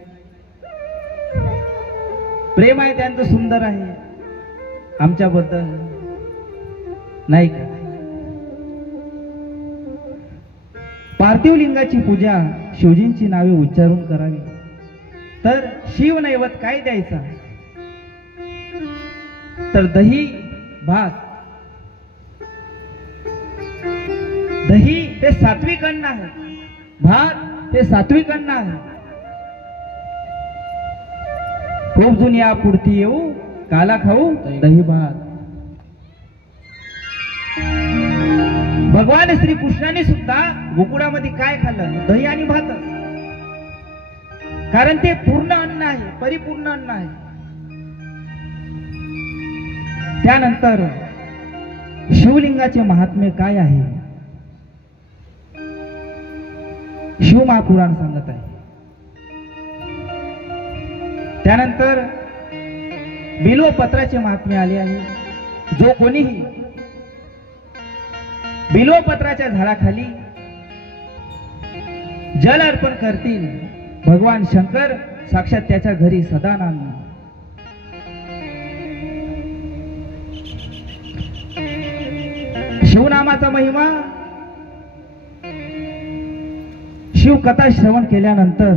प्रेम आहे त्यांचं सुंदर आहे आमच्याबद्दल नाही का? पार्थिव लिंगाची पूजा शिवजींची नावे उच्चारून करावी. तर शिव नैवेद्य काय द्यायचा? तर दही भात. दही ते सात्विक अन्न आहे, भात ते सात्विक अन्न आहे. खूप जुन्या पुरती येऊ काला खाऊ दही भात. भगवान श्रीकृष्णाने सुद्धा गोकुळामध्ये काय खाल्लं? दही आणि भात. कारण ते पूर्ण अन्न आहे, परिपूर्ण अन्न आहे. त्यानंतर शिवलिंगाचे महात्म्य काय आहे? शिवमहापुराण सांगत आहे. त्यानंतर बिल्वपत्राचे महात्म्य आले आहे. जो कोणीही बिल्वपत्राच्या झाडाखाली जल अर्पण करतील भगवान शंकर साक्षात त्याच्या घरी सदा नांदणार. शिवनामाचा महिमा. शिवकथा श्रवण केल्यानंतर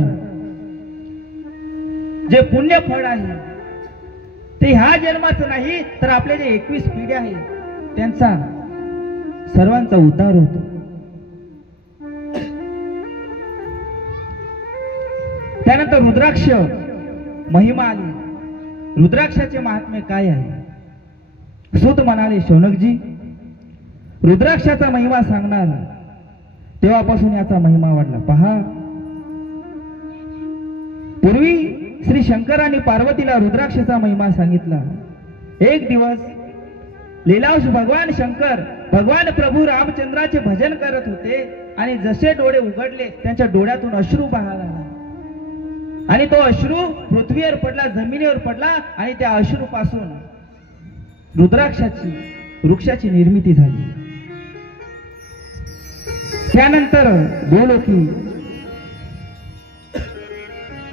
जे पुण्य फळ आहे ते ह्या जन्माचं नाही तर आपले जे 21 पिढ्या आहेत त्यांचा सर्वांचा उद्धार होतो. त्यानंतर रुद्राक्ष महिमा आली. रुद्राक्षाचे महात्म्य काय आहे? सूत म्हणाले शौनकजी रुद्राक्षाचा महिमा सांगणार. तेव्हापासून याचा महिमा वाढला. पहा, पूर्वी श्री शंकराने पार्वतीला रुद्राक्षाचा महिमा सांगितला. एक दिवस लीलावश भगवान शंकर भगवान प्रभू रामचंद्राचे भजन करत होते आणि जसे डोळे उघडले त्यांच्या डोळ्यातून अश्रू बहायला लागले आणि तो अश्रू पृथ्वीवर पडला, जमिनीवर पडला आणि त्या अश्रूपासून रुद्राक्षाची वृक्षाची निर्मिती झाली. त्यानंतर बोलो की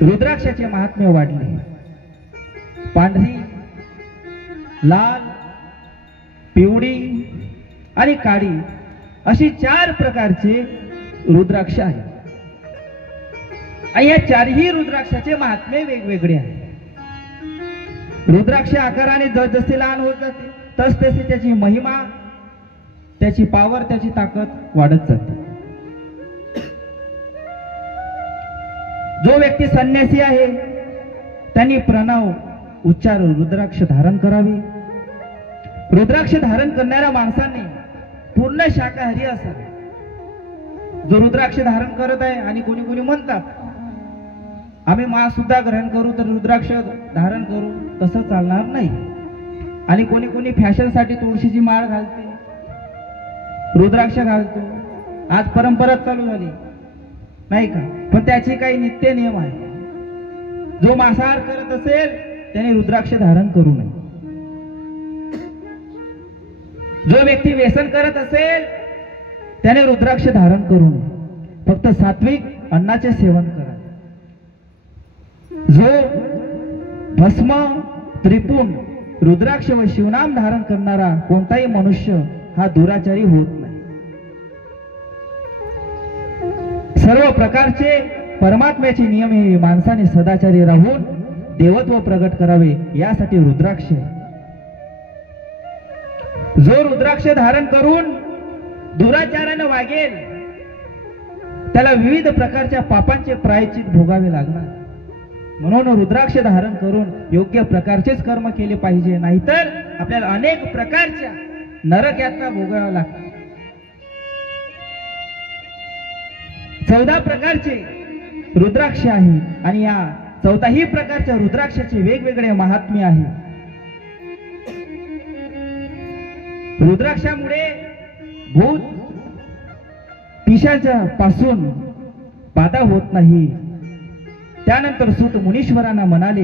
रुद्राक्षाचे महात्म्य वाढले. पांढरी, लाल, पिवळी आणि काळी अशी 4 प्रकारचे रुद्राक्ष आहेत. आणि या 4ही रुद्राक्षाचे महात्म्य वेगवेगळे आहे. रुद्राक्ष आकाराने जसजसे लहान होत जाते तसतसे त्याची महिमा त्याची पावर, त्याची ताकद वाढत जाते. जो व्यक्ती संन्यासी आहे त्यांनी प्रणव उच्चार रुद्राक्ष धारण करावे. रुद्राक्ष धारण करणाऱ्या माणसाने पूर्ण शाकाहारी असावे. जो रुद्राक्ष धारण करत आहे, आणि कोणी कोणी म्हणतात आम्ही मांस सुद्धा ग्रहण करू तर रुद्राक्ष धारण करू, तसं चालणार नाही. आणि कोणी कोणी फॅशनसाठी तुळशीची माळ घालते, रुद्राक्ष घालतो. आज परंपरा चालू झाली नाही का, पण त्याचे काही नित्य नियम आहे. जो मांसाहार करत असेल त्याने रुद्राक्ष धारण करू नये. जो व्यक्ती व्यसन करत असेल त्याने रुद्राक्ष धारण करू नये. फक्त सात्विक अन्नाचे सेवन करा. जो भस्म, त्रिपुंड, रुद्राक्ष व शिवनाम धारण करणारा कोणताही मनुष्य हा दुराचारी होत नाही. सर्व प्रकारचे परमात्म्याचे नियम हे माणसाने सदाचारी राहून देवत्व प्रगट करावे, यासाठी रुद्राक्ष. जो रुद्राक्ष धारण करून दुराचाराने वागेल त्याला विविध प्रकारच्या पापांचे प्रायश्चित भोगावे लागणार. म्हणून रुद्राक्ष धारण करून योग्य प्रकारचेच कर्म केले पाहिजे, नाहीतर आपल्याला अनेक प्रकारच्या नरक यातना भोगाव्या लागतात. 14 प्रकारचे रुद्राक्ष आहे आणि या 14ही प्रकारच्या रुद्राक्षाचे वेगवेगळे महात्म्य आहे. रुद्राक्षामुळे भूत पिशाच्या पासून बाधा होत नाही. त्यानंतर सूत मुनीश्वरांना म्हणाले,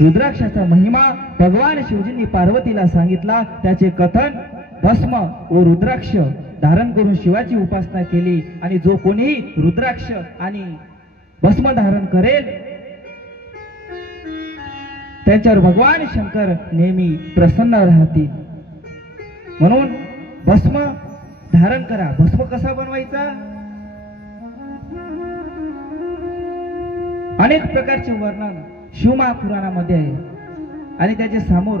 रुद्राक्षाचा महिमा भगवान शिवजींनी पार्वतीला सांगितला. त्याचे कथन भस्म व रुद्राक्ष धारण करून शिवाची उपासना केली, आणि जो कोणीही रुद्राक्ष आणि भस्म धारण करेल त्यांच्यावर भगवान शंकर नेहमी प्रसन्न राहतील. म्हणून भस्म धारण करा. भस्म कसा बनवायचा? अनेक प्रकारचे वर्णन शिवमहापुराणामध्ये आहे आणि त्याच्या समोर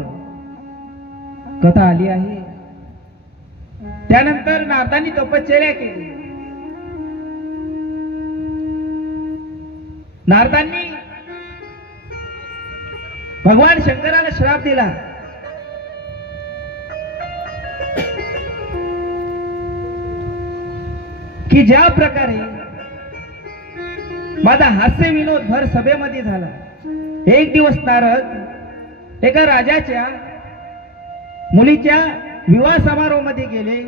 कथा आली आहे. त्यानंतर नारदांनी तपश्चर्या केली. नारदांनी भगवान शंकराला श्राप दिला. की ज्या प्रकारे माझा हास्य विनोद भर सभेमध्ये झाला, एक दिवस नारद एका राजाच्या मुलीच्या विवाह समारोहामध्ये गेले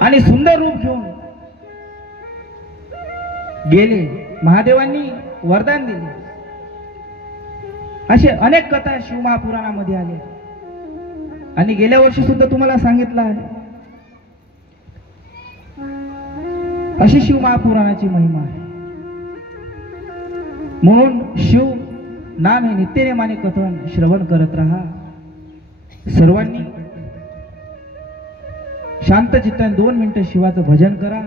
आणि सुंदर रूप घेऊन गेले. महादेवांनी वरदान दिले. असे अनेक कथा शिवमहापुराणामध्ये आल्या आणि गेल्या वर्षी सुद्धा तुम्हाला सांगितलं आहे. अशी शिवमहापुराणाची महिमा आहे. म्हणून शिव नाम हे नित्यनेमाने कथन श्रवण करत राहा. सर्वांनी शांत चित्ताने 2 मिनिटं शिवाचं भजन करा.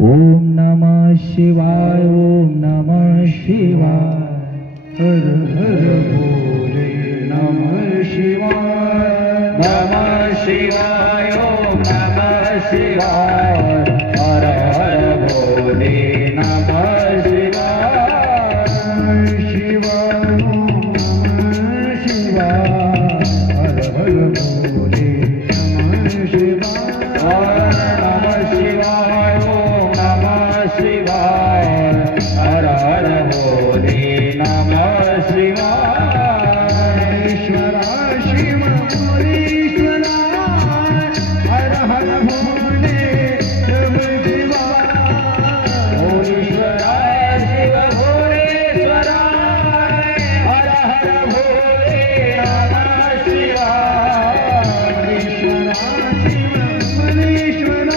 ओम नमः शिवाय, ओम नमः शिवाय, हर हर भोले नमः शिवाय, नमः शिवाय, ओम नमः शिवाय, हर हर भोले नमः शिवाय, शिवाय नमः शिवाय, हर हर भोले नमः शिवाय, नमः शिवाय, ओम नमः शिवाय, हर हर भोले नमः शिवाय, ईश्वरा शिव ईश्वरा, हर हर भोले नमः शिवाय, ईश्वरा शिव भोलेश्वरा, हर हर भोले नमः शिवाय, ईश्वरा शिव भोलेश्वरा,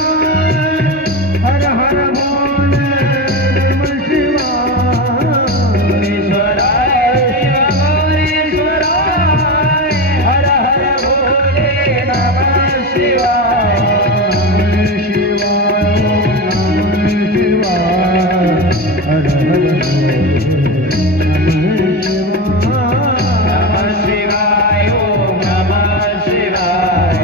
हर हर भोले नमः शिवाय, ईश्वरा शिव भोलेश्वरा, हर हर भोले नमः शिवाय, शिवाय नमः शिवाय, हर हर भोले नमः शिवाय, नमः शिवाय, ओम नमः शिवाय,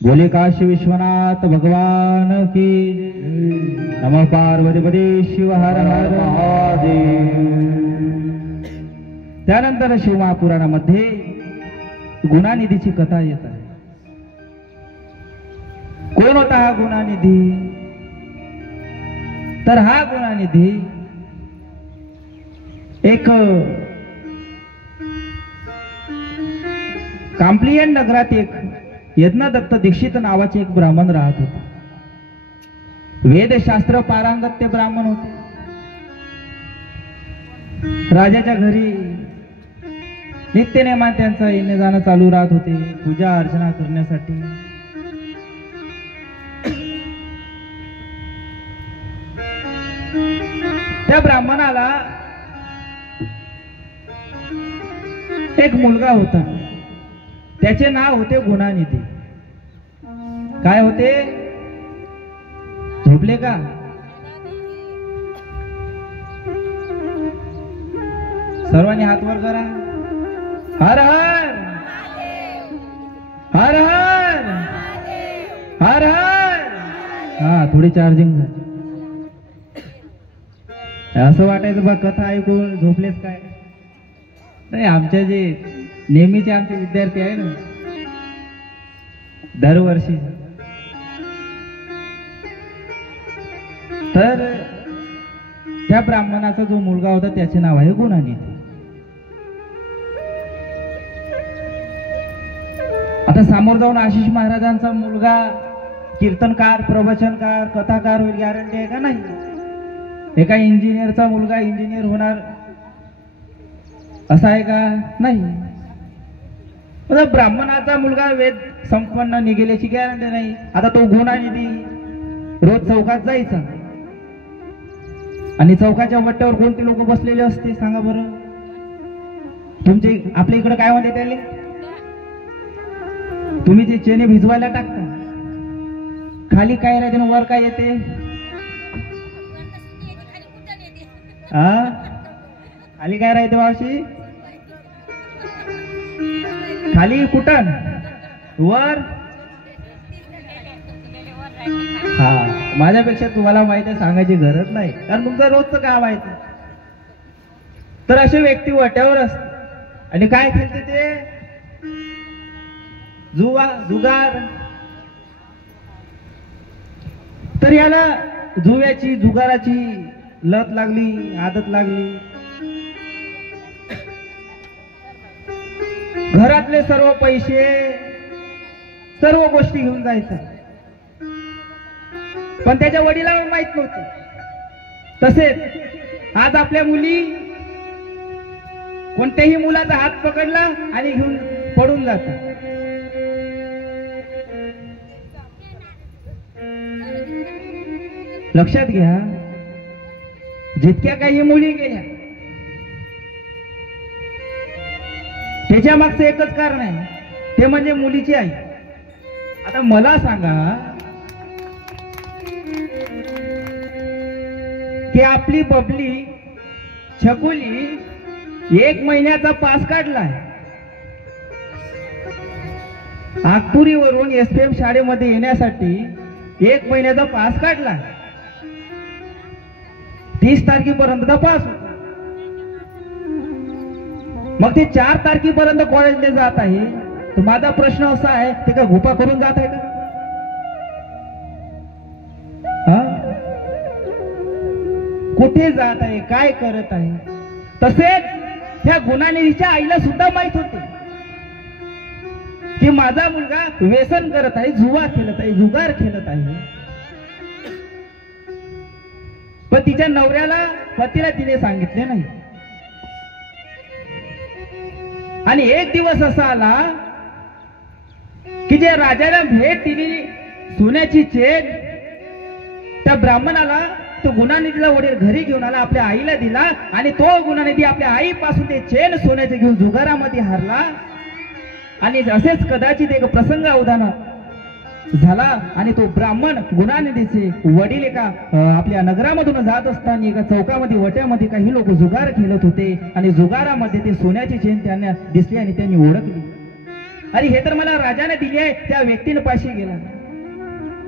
बोले काशी विश्वनाथ भगवान की नमः पार्वतीपते शिव हर हर महादेव. त्यानंतर शिवमहापुराणामध्ये गुणानिधीची कथा येत आहे. कोण होता हा गुणानिधी? तर हा गुणानिधी एक कांप्लियन नगरात एक यज्ञदत्त दीक्षित नावाचे एक ब्राह्मण राहत होते. वेदशास्त्र पारंगत ते ब्राह्मण होते. राजाच्या घरी नित्यनेमान त्यांचा येणे जाणं चालू राहत होते पूजा अर्चना करण्यासाठी. त्या ब्राह्मणाला एक मुलगा होता. त्याचे नाव होते गुणानिधी. काय होते? झोपले का? सर्वांनी हात वर करा. हर हर हर हर हर हर. हा, थोडी चार्जिंग झाली. असं वाटायचं बघ कथा ऐकून झोपलेच काय. नाही, आमच्या जे नेहमीचे आमचे विद्यार्थी आहे ना दरवर्षी, तर त्या ब्राह्मणाचा जो मुलगा होता त्याचे नाव आहे गुणानिधी. आता समोर जाऊन आशिष महाराजांचा मुलगा कीर्तनकार, प्रवचनकार, कथाकार होईल गॅरंटी आहे का? नाही. एका इंजिनियरचा मुलगा इंजिनियर होणार असा आहे का? नाही. ब्राह्मणाचा मुलगा वेद संपन्न निघेल्याची गॅरंटी नाही. आता तो गुणानिधी रोज चौकात जायचा आणि चौकाच्या वट्ट्यावर कोणती लोक बसलेले असते सांगा बरं? तुमचे आपल्या इकडे काय म्हणते त्याले? तुम्ही जे चेने भिजवायला टाकता, खाली काय राहते ना वर काय येते? खाली काय राहते मावशी? खाली कुटण, वर हा. माझ्यापेक्षा तुम्हाला माहिती आहे, सांगायची गरज नाही, कारण तुमचं रोजचं काम आहे. तर असे व्यक्ती वाट्यावर असतात आणि काय खेळते ते? जुगार. तर याला जुव्याची, जुगाराची लत लागली, आदत लागली. घरातले सर्व पैसे, सर्व गोष्टी घेऊन जायचा. पण त्याच्या वडिलांना माहित नव्हते. तसेच आज आपल्या मुली कोणत्याही मुलाचा हात पकडला आणि घेऊन पडून जातात. लक्षात घ्या, जितक्या काही मुली गेल्या त्याच्या मागचं एकच कारण आहे, ते म्हणजे मुलीची आई. आता मला सांगा की आपली बबली छकुली 1 महिन्याचा पास काढलाय. नागपुरीवरून SPM शाळेमध्ये येण्यासाठी 1 महिन्याचा पास काढला. 30 तारखेपर्यंत पास होता. मग ते 4 तारखेपर्यंत कॉलेजला जात आहे. तर माझा प्रश्न असा आहे, ते का घोपा करून जात आहे का? कुठे जात आहे, काय करत आहे? तसेच त्या गुणानिधीच्या आईला सुद्धा माहित होते की माझा मुलगा व्यसन करत आहे, जुवा खेळत आहे, जुगार खेळत आहे. पण तिच्या नवऱ्याला, पतीला तिने सांगितले नाही. आणि एक दिवस असा आला की जे राजाला भेट दिली सोन्याची चेन, त्या ब्राह्मणाला तो गुणानिधीला वडील घरी घेऊन आला, आपल्या आईला दिला. आणि तो गुणानिधी आपल्या आईपासून ते चेन सोन्याचे घेऊन जुगारामध्ये हारला. आणि असेच कदाचित एक प्रसंग उदाहरण झाला. आणि तो ब्राह्मण गुणानिधीचे वडील एका आपल्या नगरामधून जात असताना एका चौकामध्ये, वट्यामध्ये काही लोक जुगार खेळत होते. आणि जुगारामध्ये ते सोन्याची चेन त्यांना दिसली आणि त्यांनी ओळखली. आणि हे तर मला राजाने दिली आहे. त्या व्यक्तीने पाशी गेला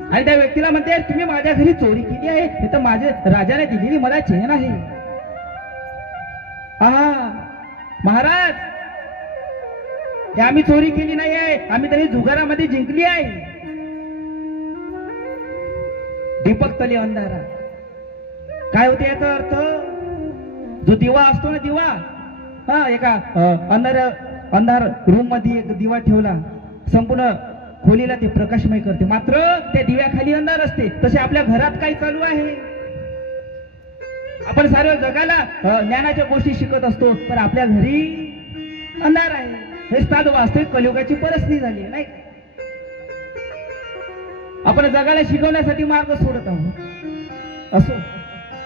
आणि त्या व्यक्तीला म्हणते तुम्ही माझ्या घरी चोरी केली आहे, हे तर माझे राजाने दिलेली मला चेन आहे. महाराज, हे आम्ही चोरी केली नाही आहे, आम्ही तरी जुगारामध्ये जिंकली आहे. दीपक तले अंधारा. काय होते याचा अर्थ? जो दिवा असतो ना, दिवा, एका अंधार रूम मध्ये एक दिवा ठेवला, संपूर्ण खोलीला ते प्रकाशमय करते, मात्र त्या दिव्याखाली अंधार असते. तसे आपल्या घरात काय चालू आहे? आपण सर्व जगाला ज्ञानाच्या गोष्टी शिकत असतो, पण आपल्या घरी अंधार आहे. हे साध वास्तविक कलियुगाची परिस्थिती झाली नाही. आपण जगाला शिकवण्यासाठी मार्ग सोडत आहोत. असो,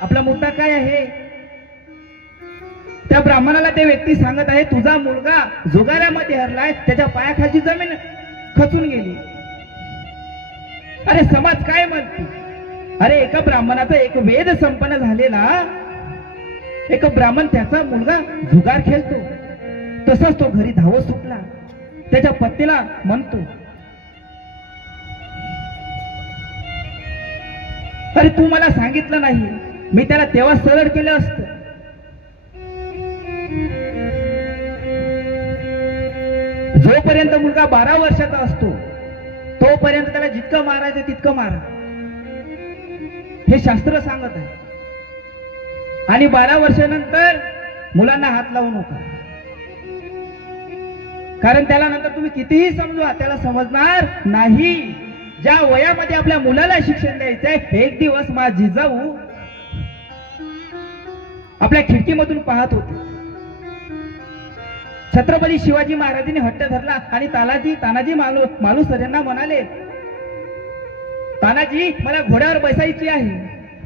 आपला मुद्दा काय आहे? त्या ब्राह्मणाला ते व्यक्ती सांगत आहे, तुझा मुलगा जुगारामध्ये हरलाय, त्याच्या पायाखालची जमीन खचून गेली. अरे समाज काय म्हणते? अरे एका ब्राह्मणाचा एक वेद संपन्न झालेला एक ब्राह्मण, त्याचा मुलगा जुगार खेळतो. तसंच तो घरी धावत सुटला, त्याच्या पत्नीला म्हणतो, अरे तू मला सांगितलं नाही, मी त्याला तेव्हा सरळ केलं असतं. जोपर्यंत मुलगा 12 वर्षाचा असतो तोपर्यंत त्याला जितकं मारायचं तितकं मारा, हे शास्त्र सांगत आहे. आणि 12 वर्षानंतर मुलांना हात लावू नका, कारण त्याला नंतर तुम्ही कितीही समजवा त्याला समजणार नाही. ज्या वयामध्ये आपल्या मुलाला शिक्षण द्यायचंय, एक दिवस माझा जिजाऊ आपल्या खिडकीमधून पाहत होते. छत्रपती शिवाजी महाराजांनी हट्ट धरला आणि तानाजी मालुसरे यांना म्हणाले, तानाजी मला घोड्यावर बसायची आहे.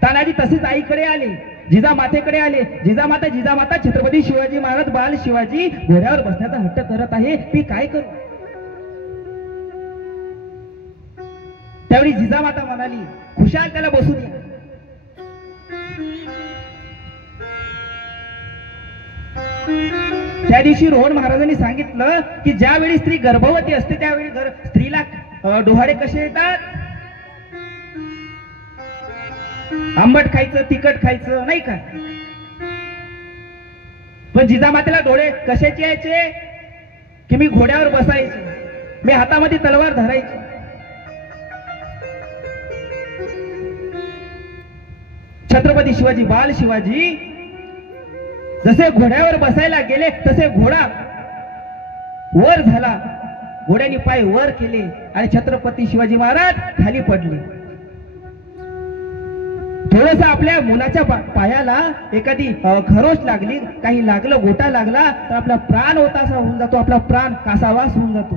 तानाजी तसेच आईकडे आले, जिजामातेकडे आले. जिजामाता छत्रपती शिवाजी महाराज बाल शिवाजी घोड्यावर बसण्याचा हट्ट करत आहे, मी काय करू? त्यावेळी जिजामाता म्हणाली, खुशाल त्याला बसू द्या. त्या दिवशी रोहन महाराजांनी सांगितलं की ज्यावेळी स्त्री गर्भवती असते त्यावेळी स्त्रीला डोहाळे कसे येतात? आंबट खायचं, तिखट खायचं, नाही का? पण जिजामातेला डोळे कशाचे यायचे? की मी घोड्यावर बसायचे, मी हातामध्ये तलवार धरायची. छत्रपती शिवाजी बाल शिवाजी जसे घोड्यावर बसायला गेले तसे घोडा वर झाला, घोड्याने पाय वर केले आणि छत्रपती शिवाजी महाराज खाली पडले. थोडस आपल्या मुलाच्या पायाला एखादी खरोच लागली, काही लागलं, गोटा लागला तर आपला प्राण होतासा होऊन जातो, आपला प्राण कासावास होऊन जातो.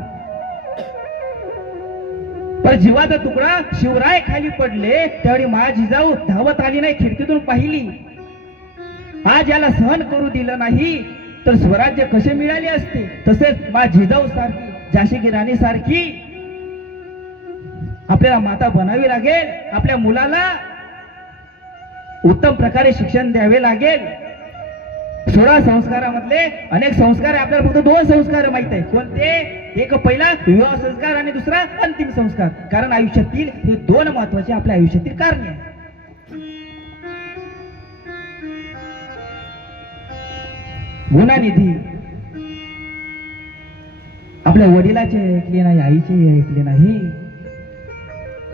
पण जीवाचा तुकडा शिवराय खाली पडले त्यावेळी माझी जिजाऊ धावत आली नाही, खिडकीतून पाहिली. आज याला सहन करू दिलं नाही तर स्वराज्य कसे मिळाले असते. तसेच माझी जिजाऊ सारखी, झाशी की राणी सारखी आपल्याला माता बनावी लागेल. आपल्या मुलाला उत्तम प्रकारे शिक्षण द्यावे लागेल. 16 संस्कारामधले अनेक संस्कार आहे, आपल्याला फक्त 2 संस्कार माहित आहे. कोणते? एक पहिला विवाह संस्कार आणि दुसरा अंतिम संस्कार. कारण आयुष्यातील हे 2 महत्वाचे आपल्या आयुष्यातील कारणे आहेत. गुणानिधी आपल्या वडिलाचे ऐकले नाही, आईचे ऐकले नाही.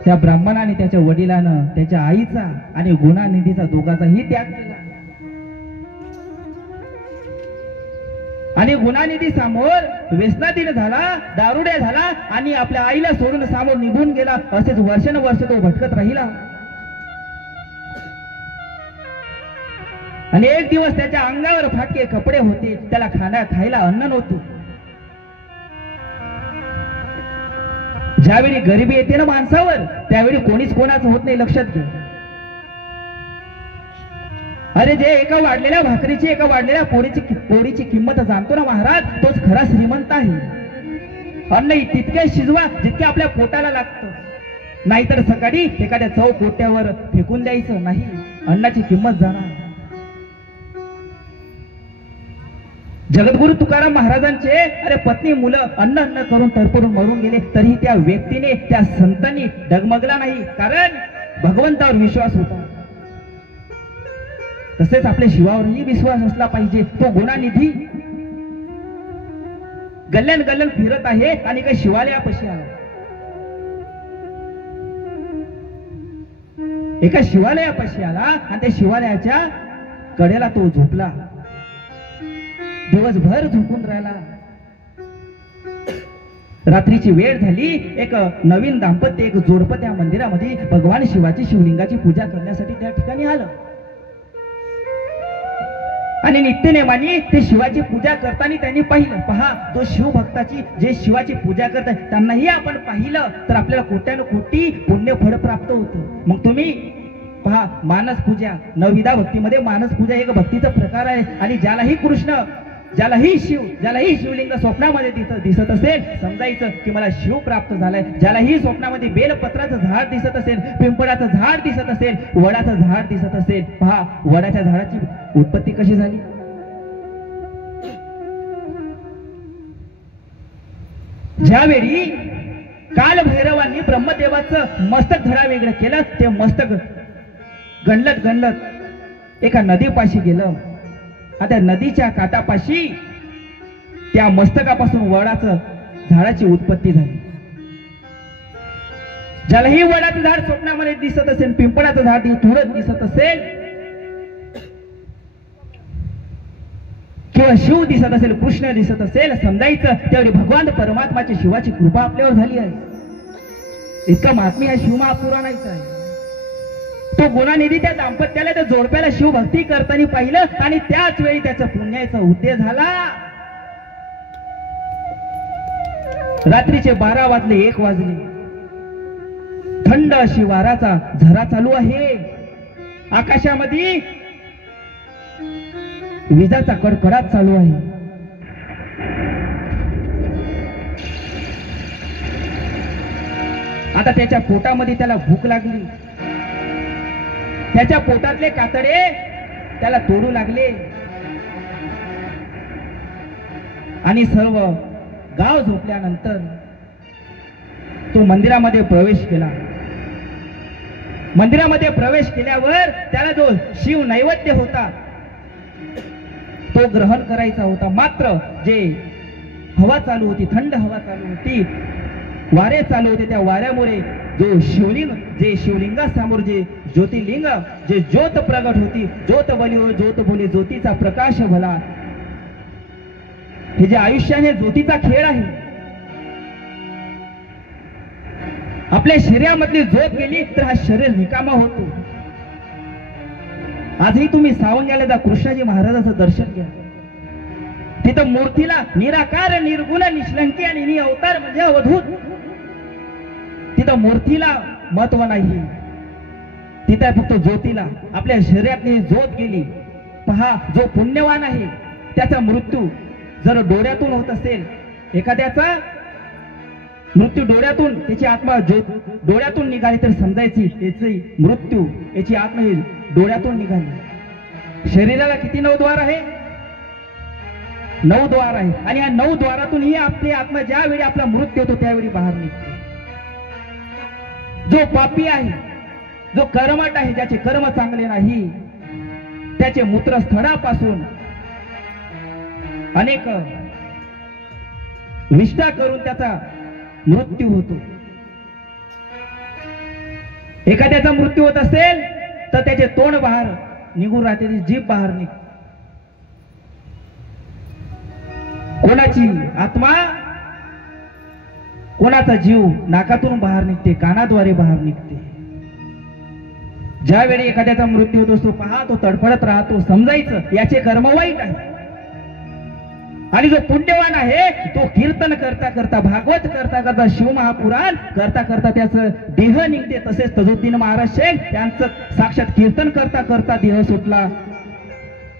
त्या ब्राह्मणाने त्याच्या वडिलानं त्याच्या आईचा आणि गुणानिधीचा दोघाचाही त्याग केला. आणि गुणानिधी समोर व्यसनाधीन झाला, दारुड्या झाला आणि आपल्या आईला सोडून समोर निघून गेला. असेच वर्षानुवर्ष तो भटकत राहिला. आणि एक दिवस त्याच्या अंगावर फाटके कपडे होते, त्याला खायला अन्न नव्हते. ज्यावेळी गरिबी येते ना माणसावर त्यावेळी कोणीच कोणाचं होत नाही, लक्षात घे. अरे जे एका वाढलेल्या भाकरीची, एका वाढलेल्या पोळीची किंमत जाणतो ना महाराज, तोच खरा श्रीमंत आहे. अन्न तितके शिजवा जितके आपल्या पोटाला लागतं, नाहीतर सकाळी एखाद्या चव पोट्यावर फेकून द्यायचं नाही. अन्नाची किंमत जाणार. जगद्गुरु तुकाराम महाराजांचे अरे पत्नी मुलं अन्न अन्न करून तरपडून मरून गेले, तरीही त्या व्यक्तीने त्या संतांनी डगमगला नाही, कारण भगवंतावर विश्वास होता. तसेच आपल्या शिवावरही विश्वास असला पाहिजे. तो गुणानिधी गल्ल्यान गल्ल्यान फिरत आहे आणि काही शिवालयापाशी आला. एका शिवालयापाशी आला आणि त्या शिवालयाच्या कडेला तो झोपला. दिवसभर झोपून राहिला. रात्रीची वेळ झाली. एक नवीन दाम्पत्य, एक जोडपं त्या मंदिरामध्ये भगवान शिवाची शिवलिंगाची पूजा करण्यासाठी त्या ठिकाणी आलं. आणि नित्यनेमाने ते शिवाची पूजा करताना त्यांनी पाहिलं, पहा तो शिवभक्ताची जे शिवाची पूजा करतात त्यांनाही आपण पाहिलं तर आपल्याला कोट्यानं कोटी पुण्य फळ प्राप्त होतं. मग तुम्ही पहा, मानस पूजा, नवविधा भक्तीमध्ये मानस पूजा एक भक्तीचा प्रकार आहे. आणि ज्यालाही कृष्ण, ज्यालाही शिवलिंग स्वप्नामध्ये दिसत असेल, समजायचं की मला शिव प्राप्त झालाय. ज्यालाही स्वप्नामध्ये बेलपत्राचं झाड दिसत असेल, पिंपळाचं झाड दिसत असेल, वडाचं झाड दिसत असेल, पहा वडाच्या झाडाची उत्पत्ती कशी झाली. ज्यावेळी कालभैरवांनी ब्रह्मदेवाचं मस्तक धडा वेगळं केलं, ते मस्तक गणलत गणलत एका नदीपाशी गेलं. आता नदीच्या काठापाशी त्या मस्तकापासून वडाचं झाडाची उत्पत्ती झाली. ज्यालाही वडाचं झाड स्वप्नामध्ये दिसत असेल, पिंपळाचं झाड थोडं दिसत असेल किंवा शिव दिसत असेल, कृष्ण दिसत असेल, समजायचं त्यावेळी भगवान परमात्माची शिवाची कृपा आपल्यावर झाली आहे. इतका महात्म्य हा शिवमहापुराणाचा आहे. तो गुणानिधी त्या दाम्पत्याला, त्या जोडप्याला शिवभक्ती करताना पाहिलं आणि त्याच वेळी त्याचा पुण्याचा उदय झाला. रात्रीचे 12 वाजले, 1 वाजले. थंड अशी वाराचा झरा चालू आहे. आकाशामध्ये विजाचा कडकडाट चालू आहे. आता त्याच्या पोटामध्ये त्याला भूक लागली. त्याच्या पोटातले कातडे त्याला तोडू लागले आणि सर्व गाव झोपल्यानंतर तो मंदिरामध्ये प्रवेश केला. मंदिरामध्ये प्रवेश केल्यावर त्याला जो शिव नैवेद्य होता तो ग्रहण करायचा होता. मात्र जे हवा चालू होती, थंड हवा चालू होती, वारे चालू होते, त्या वाऱ्यामुळे जो शिवलिंग, जे शिवलिंगासमोर जे ज्योतिलिंग, जे ज्योत प्रगट होती, ज्योत बली हो ज्योत बोले, ज्योतीचा प्रकाश भला. हे जे आयुष्याने ज्योतीचा खेळ आहे. आपल्या शरीरामधली ज्योत गेली तर हा शरीर रिकामा होतो. आजही तुम्ही सावंग्याला जा, कृष्णाजी महाराजांचं दर्शन घ्या. तिथं मूर्तीला निराकार, निर्गुण, निष्कलंकी आणि निअवतार म्हणजे अवधूत. तिथं मूर्तीला महत्व नाही, तिथं फक्त ज्योतीला. आपल्या शरीरातली ज्योत गेली. पहा, जो पुण्यवान आहे त्याचा मृत्यू जर डोळ्यातून होत असेल, एखाद्याचा मृत्यू डोळ्यातून, त्याची आत्मा डोळ्यातून निघाली तर समजायची त्याची मृत्यू, याची आत्मा ही डोळ्यातून निघाली. शरीराला किती 9 द्वार आहे? 9 द्वार आहे. आणि या 9 द्वारातून ही आपली आत्मा ज्यावेळी आपला मृत्यू होतो त्यावेळी बाहेर निघते. जो पापी आहे, जो कर्मठ आहे, ज्याचे कर्म चांगले नाही, त्याचे मूत्रस्थळापासून अनेक विष्ठा करून त्याचा मृत्यू होतो. एखाद्याचा मृत्यू होत असेल तर त्याचे तोंड बाहेर निघून राहते, जीभ बाहेर निघते. कोणाची आत्मा, कोणाचा जीव नाकातून बाहेर निघते, कानाद्वारे बाहेर निघते. ज्यावेळी एखाद्याचा मृत्यू होत असतो, पहा तो तडफडत राहतो, समजायचं याचे कर्म वाईट आहे. आणि जो पुण्यवान आहे तो कीर्तन करता करता, भागवत करता करता, शिवमहापुराण करता करता त्याचं देह निघते. तसेच तजुद्दीन महाराज शेख त्यांचं साक्षात कीर्तन करता करता देह सुटला.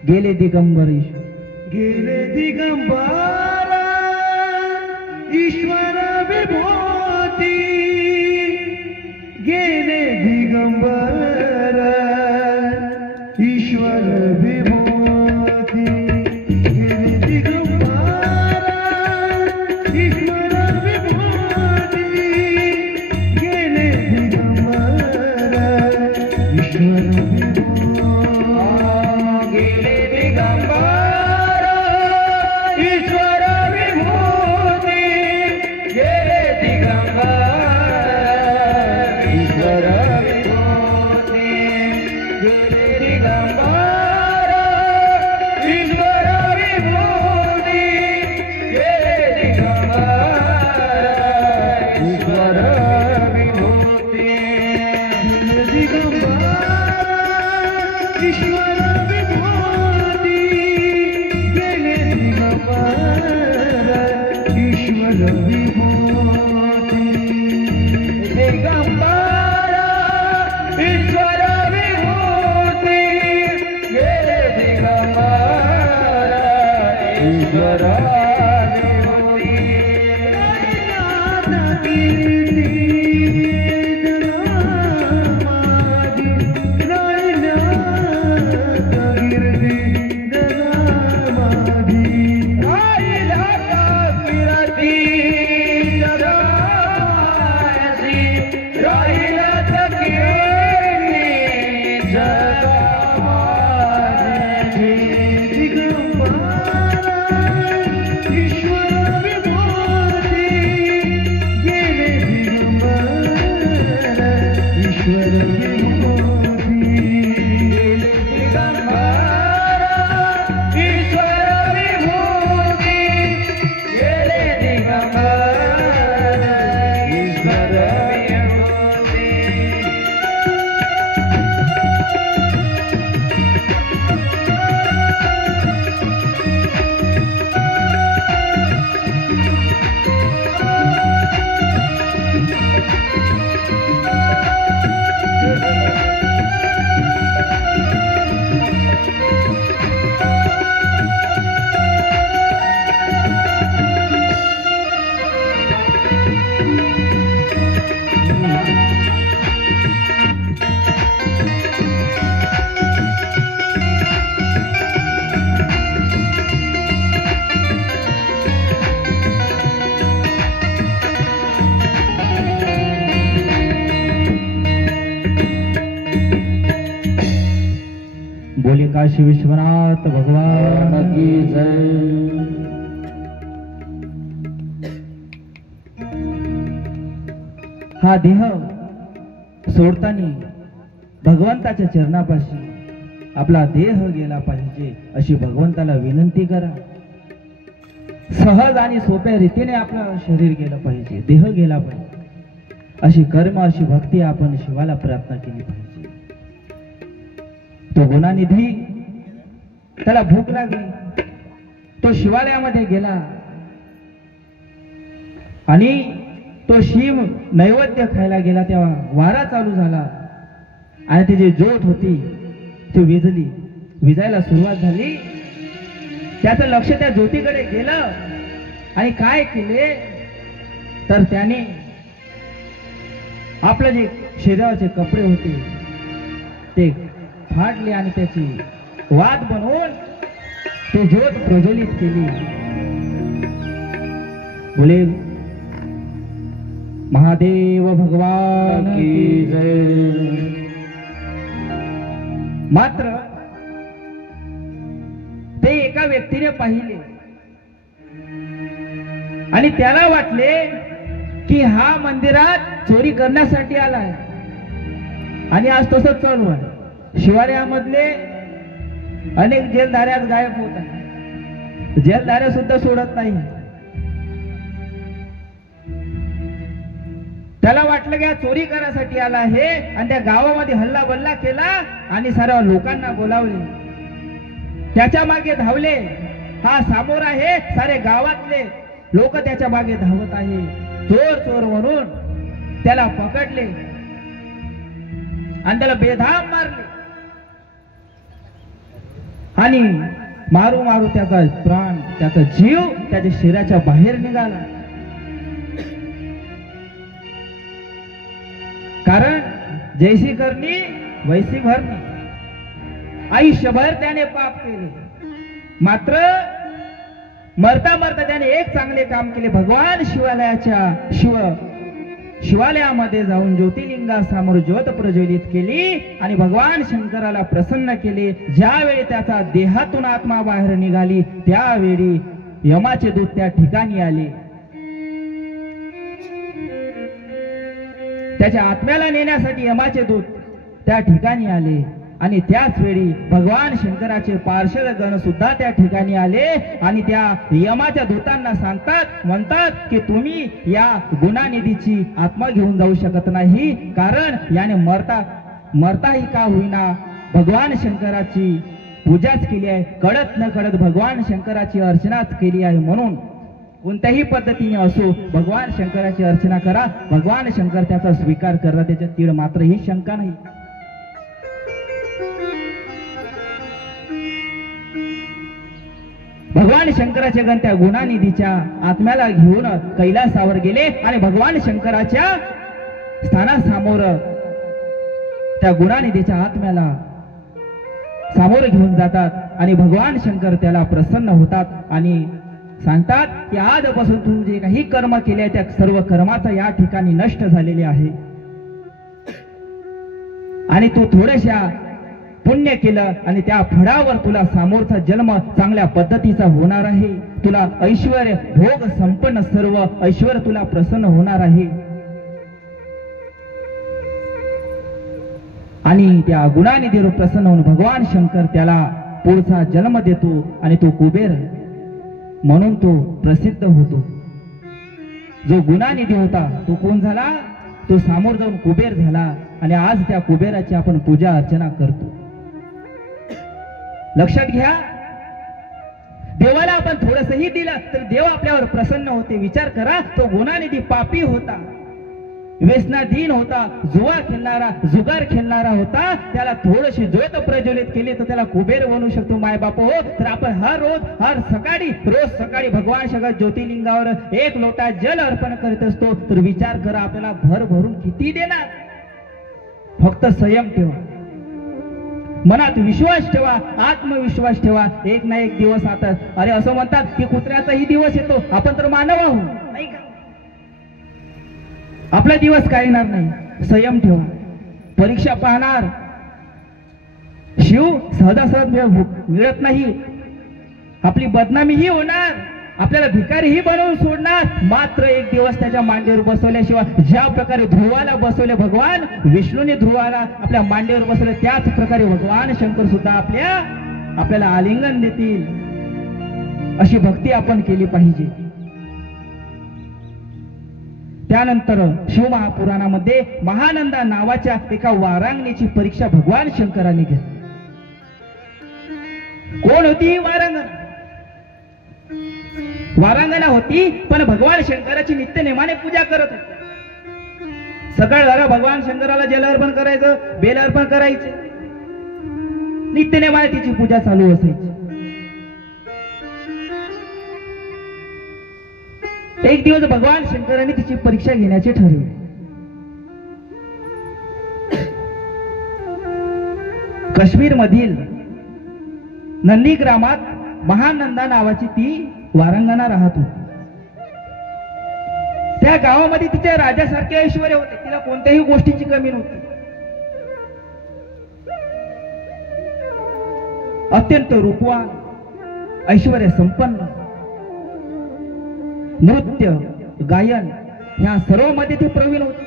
गेले दिगंबर, गेले दिगंबर ईश्वर विभूती, गेले दिगंबर ईश्वर विभूती, गेले दिगंबर दिगंबरा ईश्वर विभूती गेले दिगंबरा ईश्वर बोले काशी विश्वनाथ भगवान की जय। हा देह सोडताना भगवंताच्या चरणापाशी आपला देह गेला पाहिजे अशी भगवंताला विनंती करा। सहज आणि सोप्या रीतीने आपलं शरीर गेलं पाहिजे, देह गेला पाहिजे अशी कर्म अशी भक्ती आपण शिवाला प्रार्थना केली पाहिजे। तो गुणानिधी त्याला भूक लागली, तो शिवालयामध्ये गेला आणि तो शिव नैवेद्य खायला गेला तेव्हा वारा चालू झाला आणि ती जी ज्योत होती ती विजायला सुरुवात झाली। त्याचं लक्ष त्या ज्योतीकडे गेलं आणि काय केले तर त्याने आपले जे शरीराचे कपडे होते ते फाडले आणि त्याची वात बनवून ते ज्योत प्रज्वलित केली। बोले महादेव भगवान की जय। मात्र ते एका व्यक्तीने पाहिले आणि त्याला वाटले की हा मंदिरात चोरी करण्यासाठी आलाय आणि आज तसंच चालू आहे। शिवालयामधले अनेक जेलधाऱ्यात गायब होत आहे, जेलधाऱ्या सुद्धा सोडत नाही। त्याला वाटलं की हा चोरी करण्यासाठी आला आहे आणि त्या गावामध्ये हल्ला बल्ला केला आणि सर्व लोकांना बोलावले, त्याच्या मागे धावले। हा सामोर आहे, सारे गावातले लोक त्याच्या मागे धावत आहे। चोर चोर म्हणून त्याला पकडले आणि त्याला बेधाम मारले आणि मारू मारू त्याचा प्राण, त्याचा जीव त्याच्या शरीराच्या बाहेर निघाला। कारण जैसी करणी वैसी भरणी, आयुष्यभर त्याने पाप केले मात्र मरता मरता त्याने एक चांगले काम केले। भगवान शिवालयामध्ये जाऊन ज्योतिर्लिंगासमोर ज्योत प्रज्वलित केली आणि भगवान शंकराला प्रसन्न केले। ज्यावेळी त्याचा देहातून आत्मा बाहेर निघाली त्यावेळी यमाचे दूत त्या ठिकाणी आले, त्याच्या आत्म्याला नेण्यासाठी यमाचे दूत त्या ठिकाणी आले आणि त्याच वेळी भगवान शंकराचे पार्षद गण सुद्धा त्या ठिकाणी आले आणि त्या यमाच्या दूतांना म्हणतात की तुम्ही या गुणानिधीची आत्मा घेऊन जाऊ शकत नाही, कारण याने मरताही का होईना भगवान शंकराची पूजाच केली आहे, कळत न कळत भगवान शंकराची अर्चनाच केली आहे, म्हणून कोणत्याही पद्धतीने असो भगवान शंकराची अर्चना करा, भगवान शंकर त्याचा स्वीकार करा, त्याच्यात तीळ मात्र ही शंका नाही. भगवान शंकराचे गण त्या गुणानिधीच्या आत्म्याला घेऊन कैलासावर गेले आणि भगवान शंकराच्या स्थानासमोर त्या गुणानिधीच्या आत्म्याला सामोर घेऊन जातात आणि भगवान शंकर त्याला प्रसन्न होतात आणि सांगतात की आजपासून तू जे काही कर्म केले त्या सर्व कर्माचा या ठिकाणी नष्ट झालेले आहे आणि तू थोड्याशा पुण्य केलं आणि त्या फळावर तुला समोरचा जन्म चांगल्या पद्धतीचा होणार आहे, तुला ऐश्वर्य भोग संपन्न सर्व ऐश्वर्य तुला प्रसन्न होणार आहे. आणि त्या गुणानिधीवर प्रसन्न होऊन भगवान शंकर त्याला पुढचा जन्म देतो आणि तो कुबेर म्हणून तो प्रसिद्ध होतो. जो गुणानिधी होता तो कोण झाला, तो सामोर जाऊन कुबेर झाला आणि आज त्या कुबेराची आपण पूजा अर्चना करतो. लक्षात घ्या, देवाला आपण थोडंसंही दिलं तर देव आपल्यावर प्रसन्न होते. विचार करा, तो गुणानिधी पापी होता, व्यसनाधीन होता, जुवा खेळणारा, जुगार खेळणारा होता, त्याला थोडीशी ज्योत प्रज्वलित केली तर त्याला कुबेर बनवू शकतो मायबाप हो. तर आपण रोज सकाळी भगवान शंकर ज्योतिर्लिंगावर एक लोटा जल अर्पण करत असतो. तर विचार करा, आपल्याला भर भरून किती देणार. फक्त संयम ठेवा, मनात विश्वास ठेवा, आत्मविश्वास ठेवा. एक ना एक दिवस आता, अरे असं म्हणतात की कुत्र्याचाही दिवस येतो, आपण तर मानव आहोत नाही का, आपला दिवस काय येणार नाही. संयम ठेवा, परीक्षा पाहणार. शिव सहजासहज मिळत नाही, आपली बदनामीही होणार, आपल्याला भिकारीही बनवून सोडणार. मात्र एक दिवस त्याच्या मांडीवर बसवल्याशिवाय, ज्या प्रकारे ध्रुवाला बसवले भगवान विष्णूने ध्रुवाला आपल्या मांडीवर बसवले, त्याच प्रकारे भगवान शंकर सुद्धा आपल्याला आलिंगन देतील. अशी भक्ती आपण केली पाहिजे. त्यानंतर शिवमहापुराणामध्ये महानंदा नावाच्या एका वारांगणीची परीक्षा भगवान शंकरांनी घेतली. कोण होती ही वारांगण? वारांगणा होती, पण भगवान शंकराची नित्य नेमाने पूजा करत होती. सकाळ झाला भगवान शंकराला जल अर्पण करायचं, बेल अर्पण करायचे, नित्य नेमाने तिची पूजा चालू असायची. एक दिवस भगवान शंकरांनी तिची परीक्षा घेण्याचे ठरवले. काश्मीर मधील नंदी ग्रामात महानंदा नावाची ती वारांगणा राहत होती. त्या गावामध्ये तिच्या राजासारखे ऐश्वर्य होते, तिला कोणत्याही गोष्टीची कमी नव्हती. अत्यंत रूपवान, ऐश्वर्य संपन्न, नृत्य गायन ह्या सर्व मध्ये ते प्रवीण होते.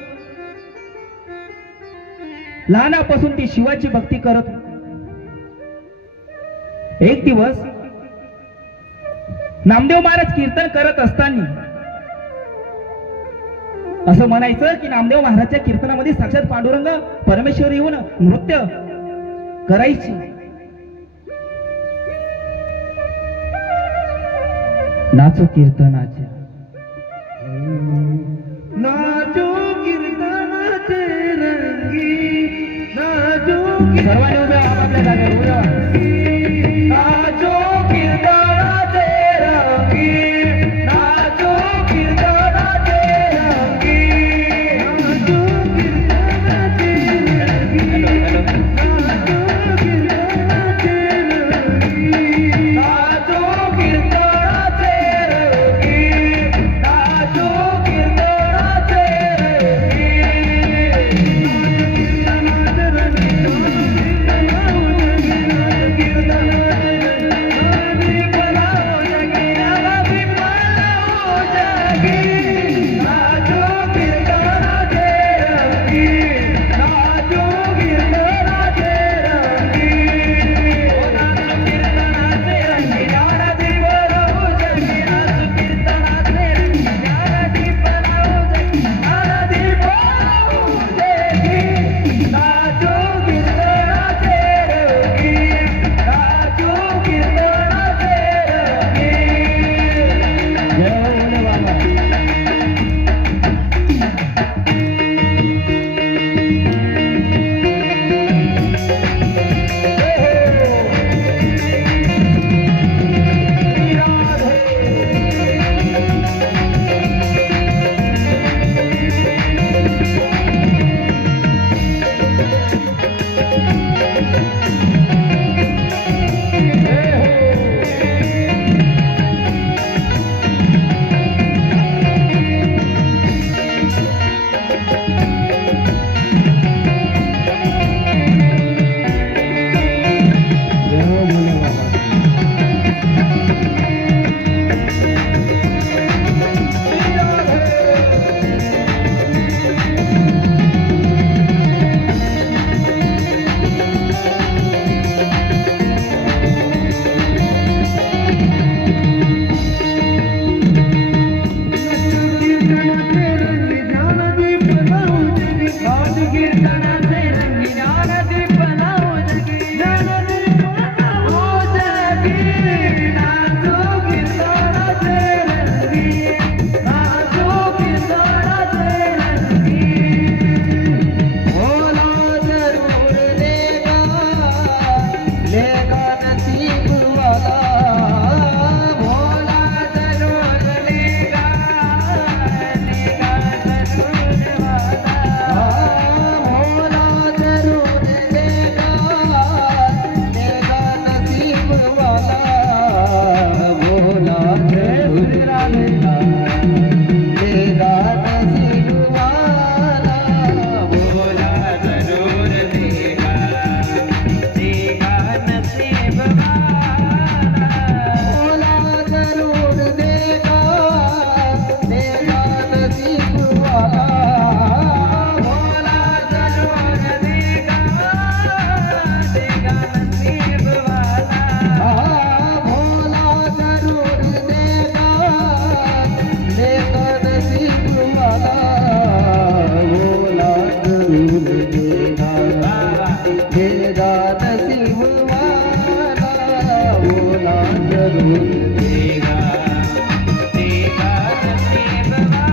लहानापासून ती शिवाची भक्ती करत होती. एक दिवस नामदेव महाराज कीर्तन करत असताना असं म्हणायचं की नामदेव महाराजच्या कीर्तनामध्ये साक्षात पांडुरंग परमेश्वर येऊन नृत्य करायची. नाचो कीर्तनाचे, नाचो कीर्तनाचे रंगी, नाचो सर्वांनी उभे राहा आपल्या जागेवर, उभे राहा. नाचो कीर्तनाचे रंगी, नाचो कीर्तनाचे रंगी, नाचो कीर्तनाचे रंगी, नाचो कीर्तनाचे रंगी, नाचो कीर्तनाचे रंगी, नाचो कीर्तनाचे रंगी, नाच रंगी, कीर्तनाचे रंगी ज्ञानदीप लावू जगी ज्ञानदीप लावू जगी नाचू कीर्तनाचे रंगी नाचू कीर्तनाचे रंगी भोला जरूर लेगा लेगा नसीब वाला भोला जरूर लेगा लेगा जरूर वाला भोला जरूर लेगा लेगा नसीब वाला भोला जरूर लेगा लेगा नसीब वाला भोला जरूर लेगा लेगा नसीब वाला भोला जरूर देगा देगा नसीब वाला भोला जरूर देगा देगा नसीब वाला भोला जरूर देगा देगा नसीब वाला भोला जरूर देगा देगा नसीब वाला भोला जरूर देगा देगा नसीब वाला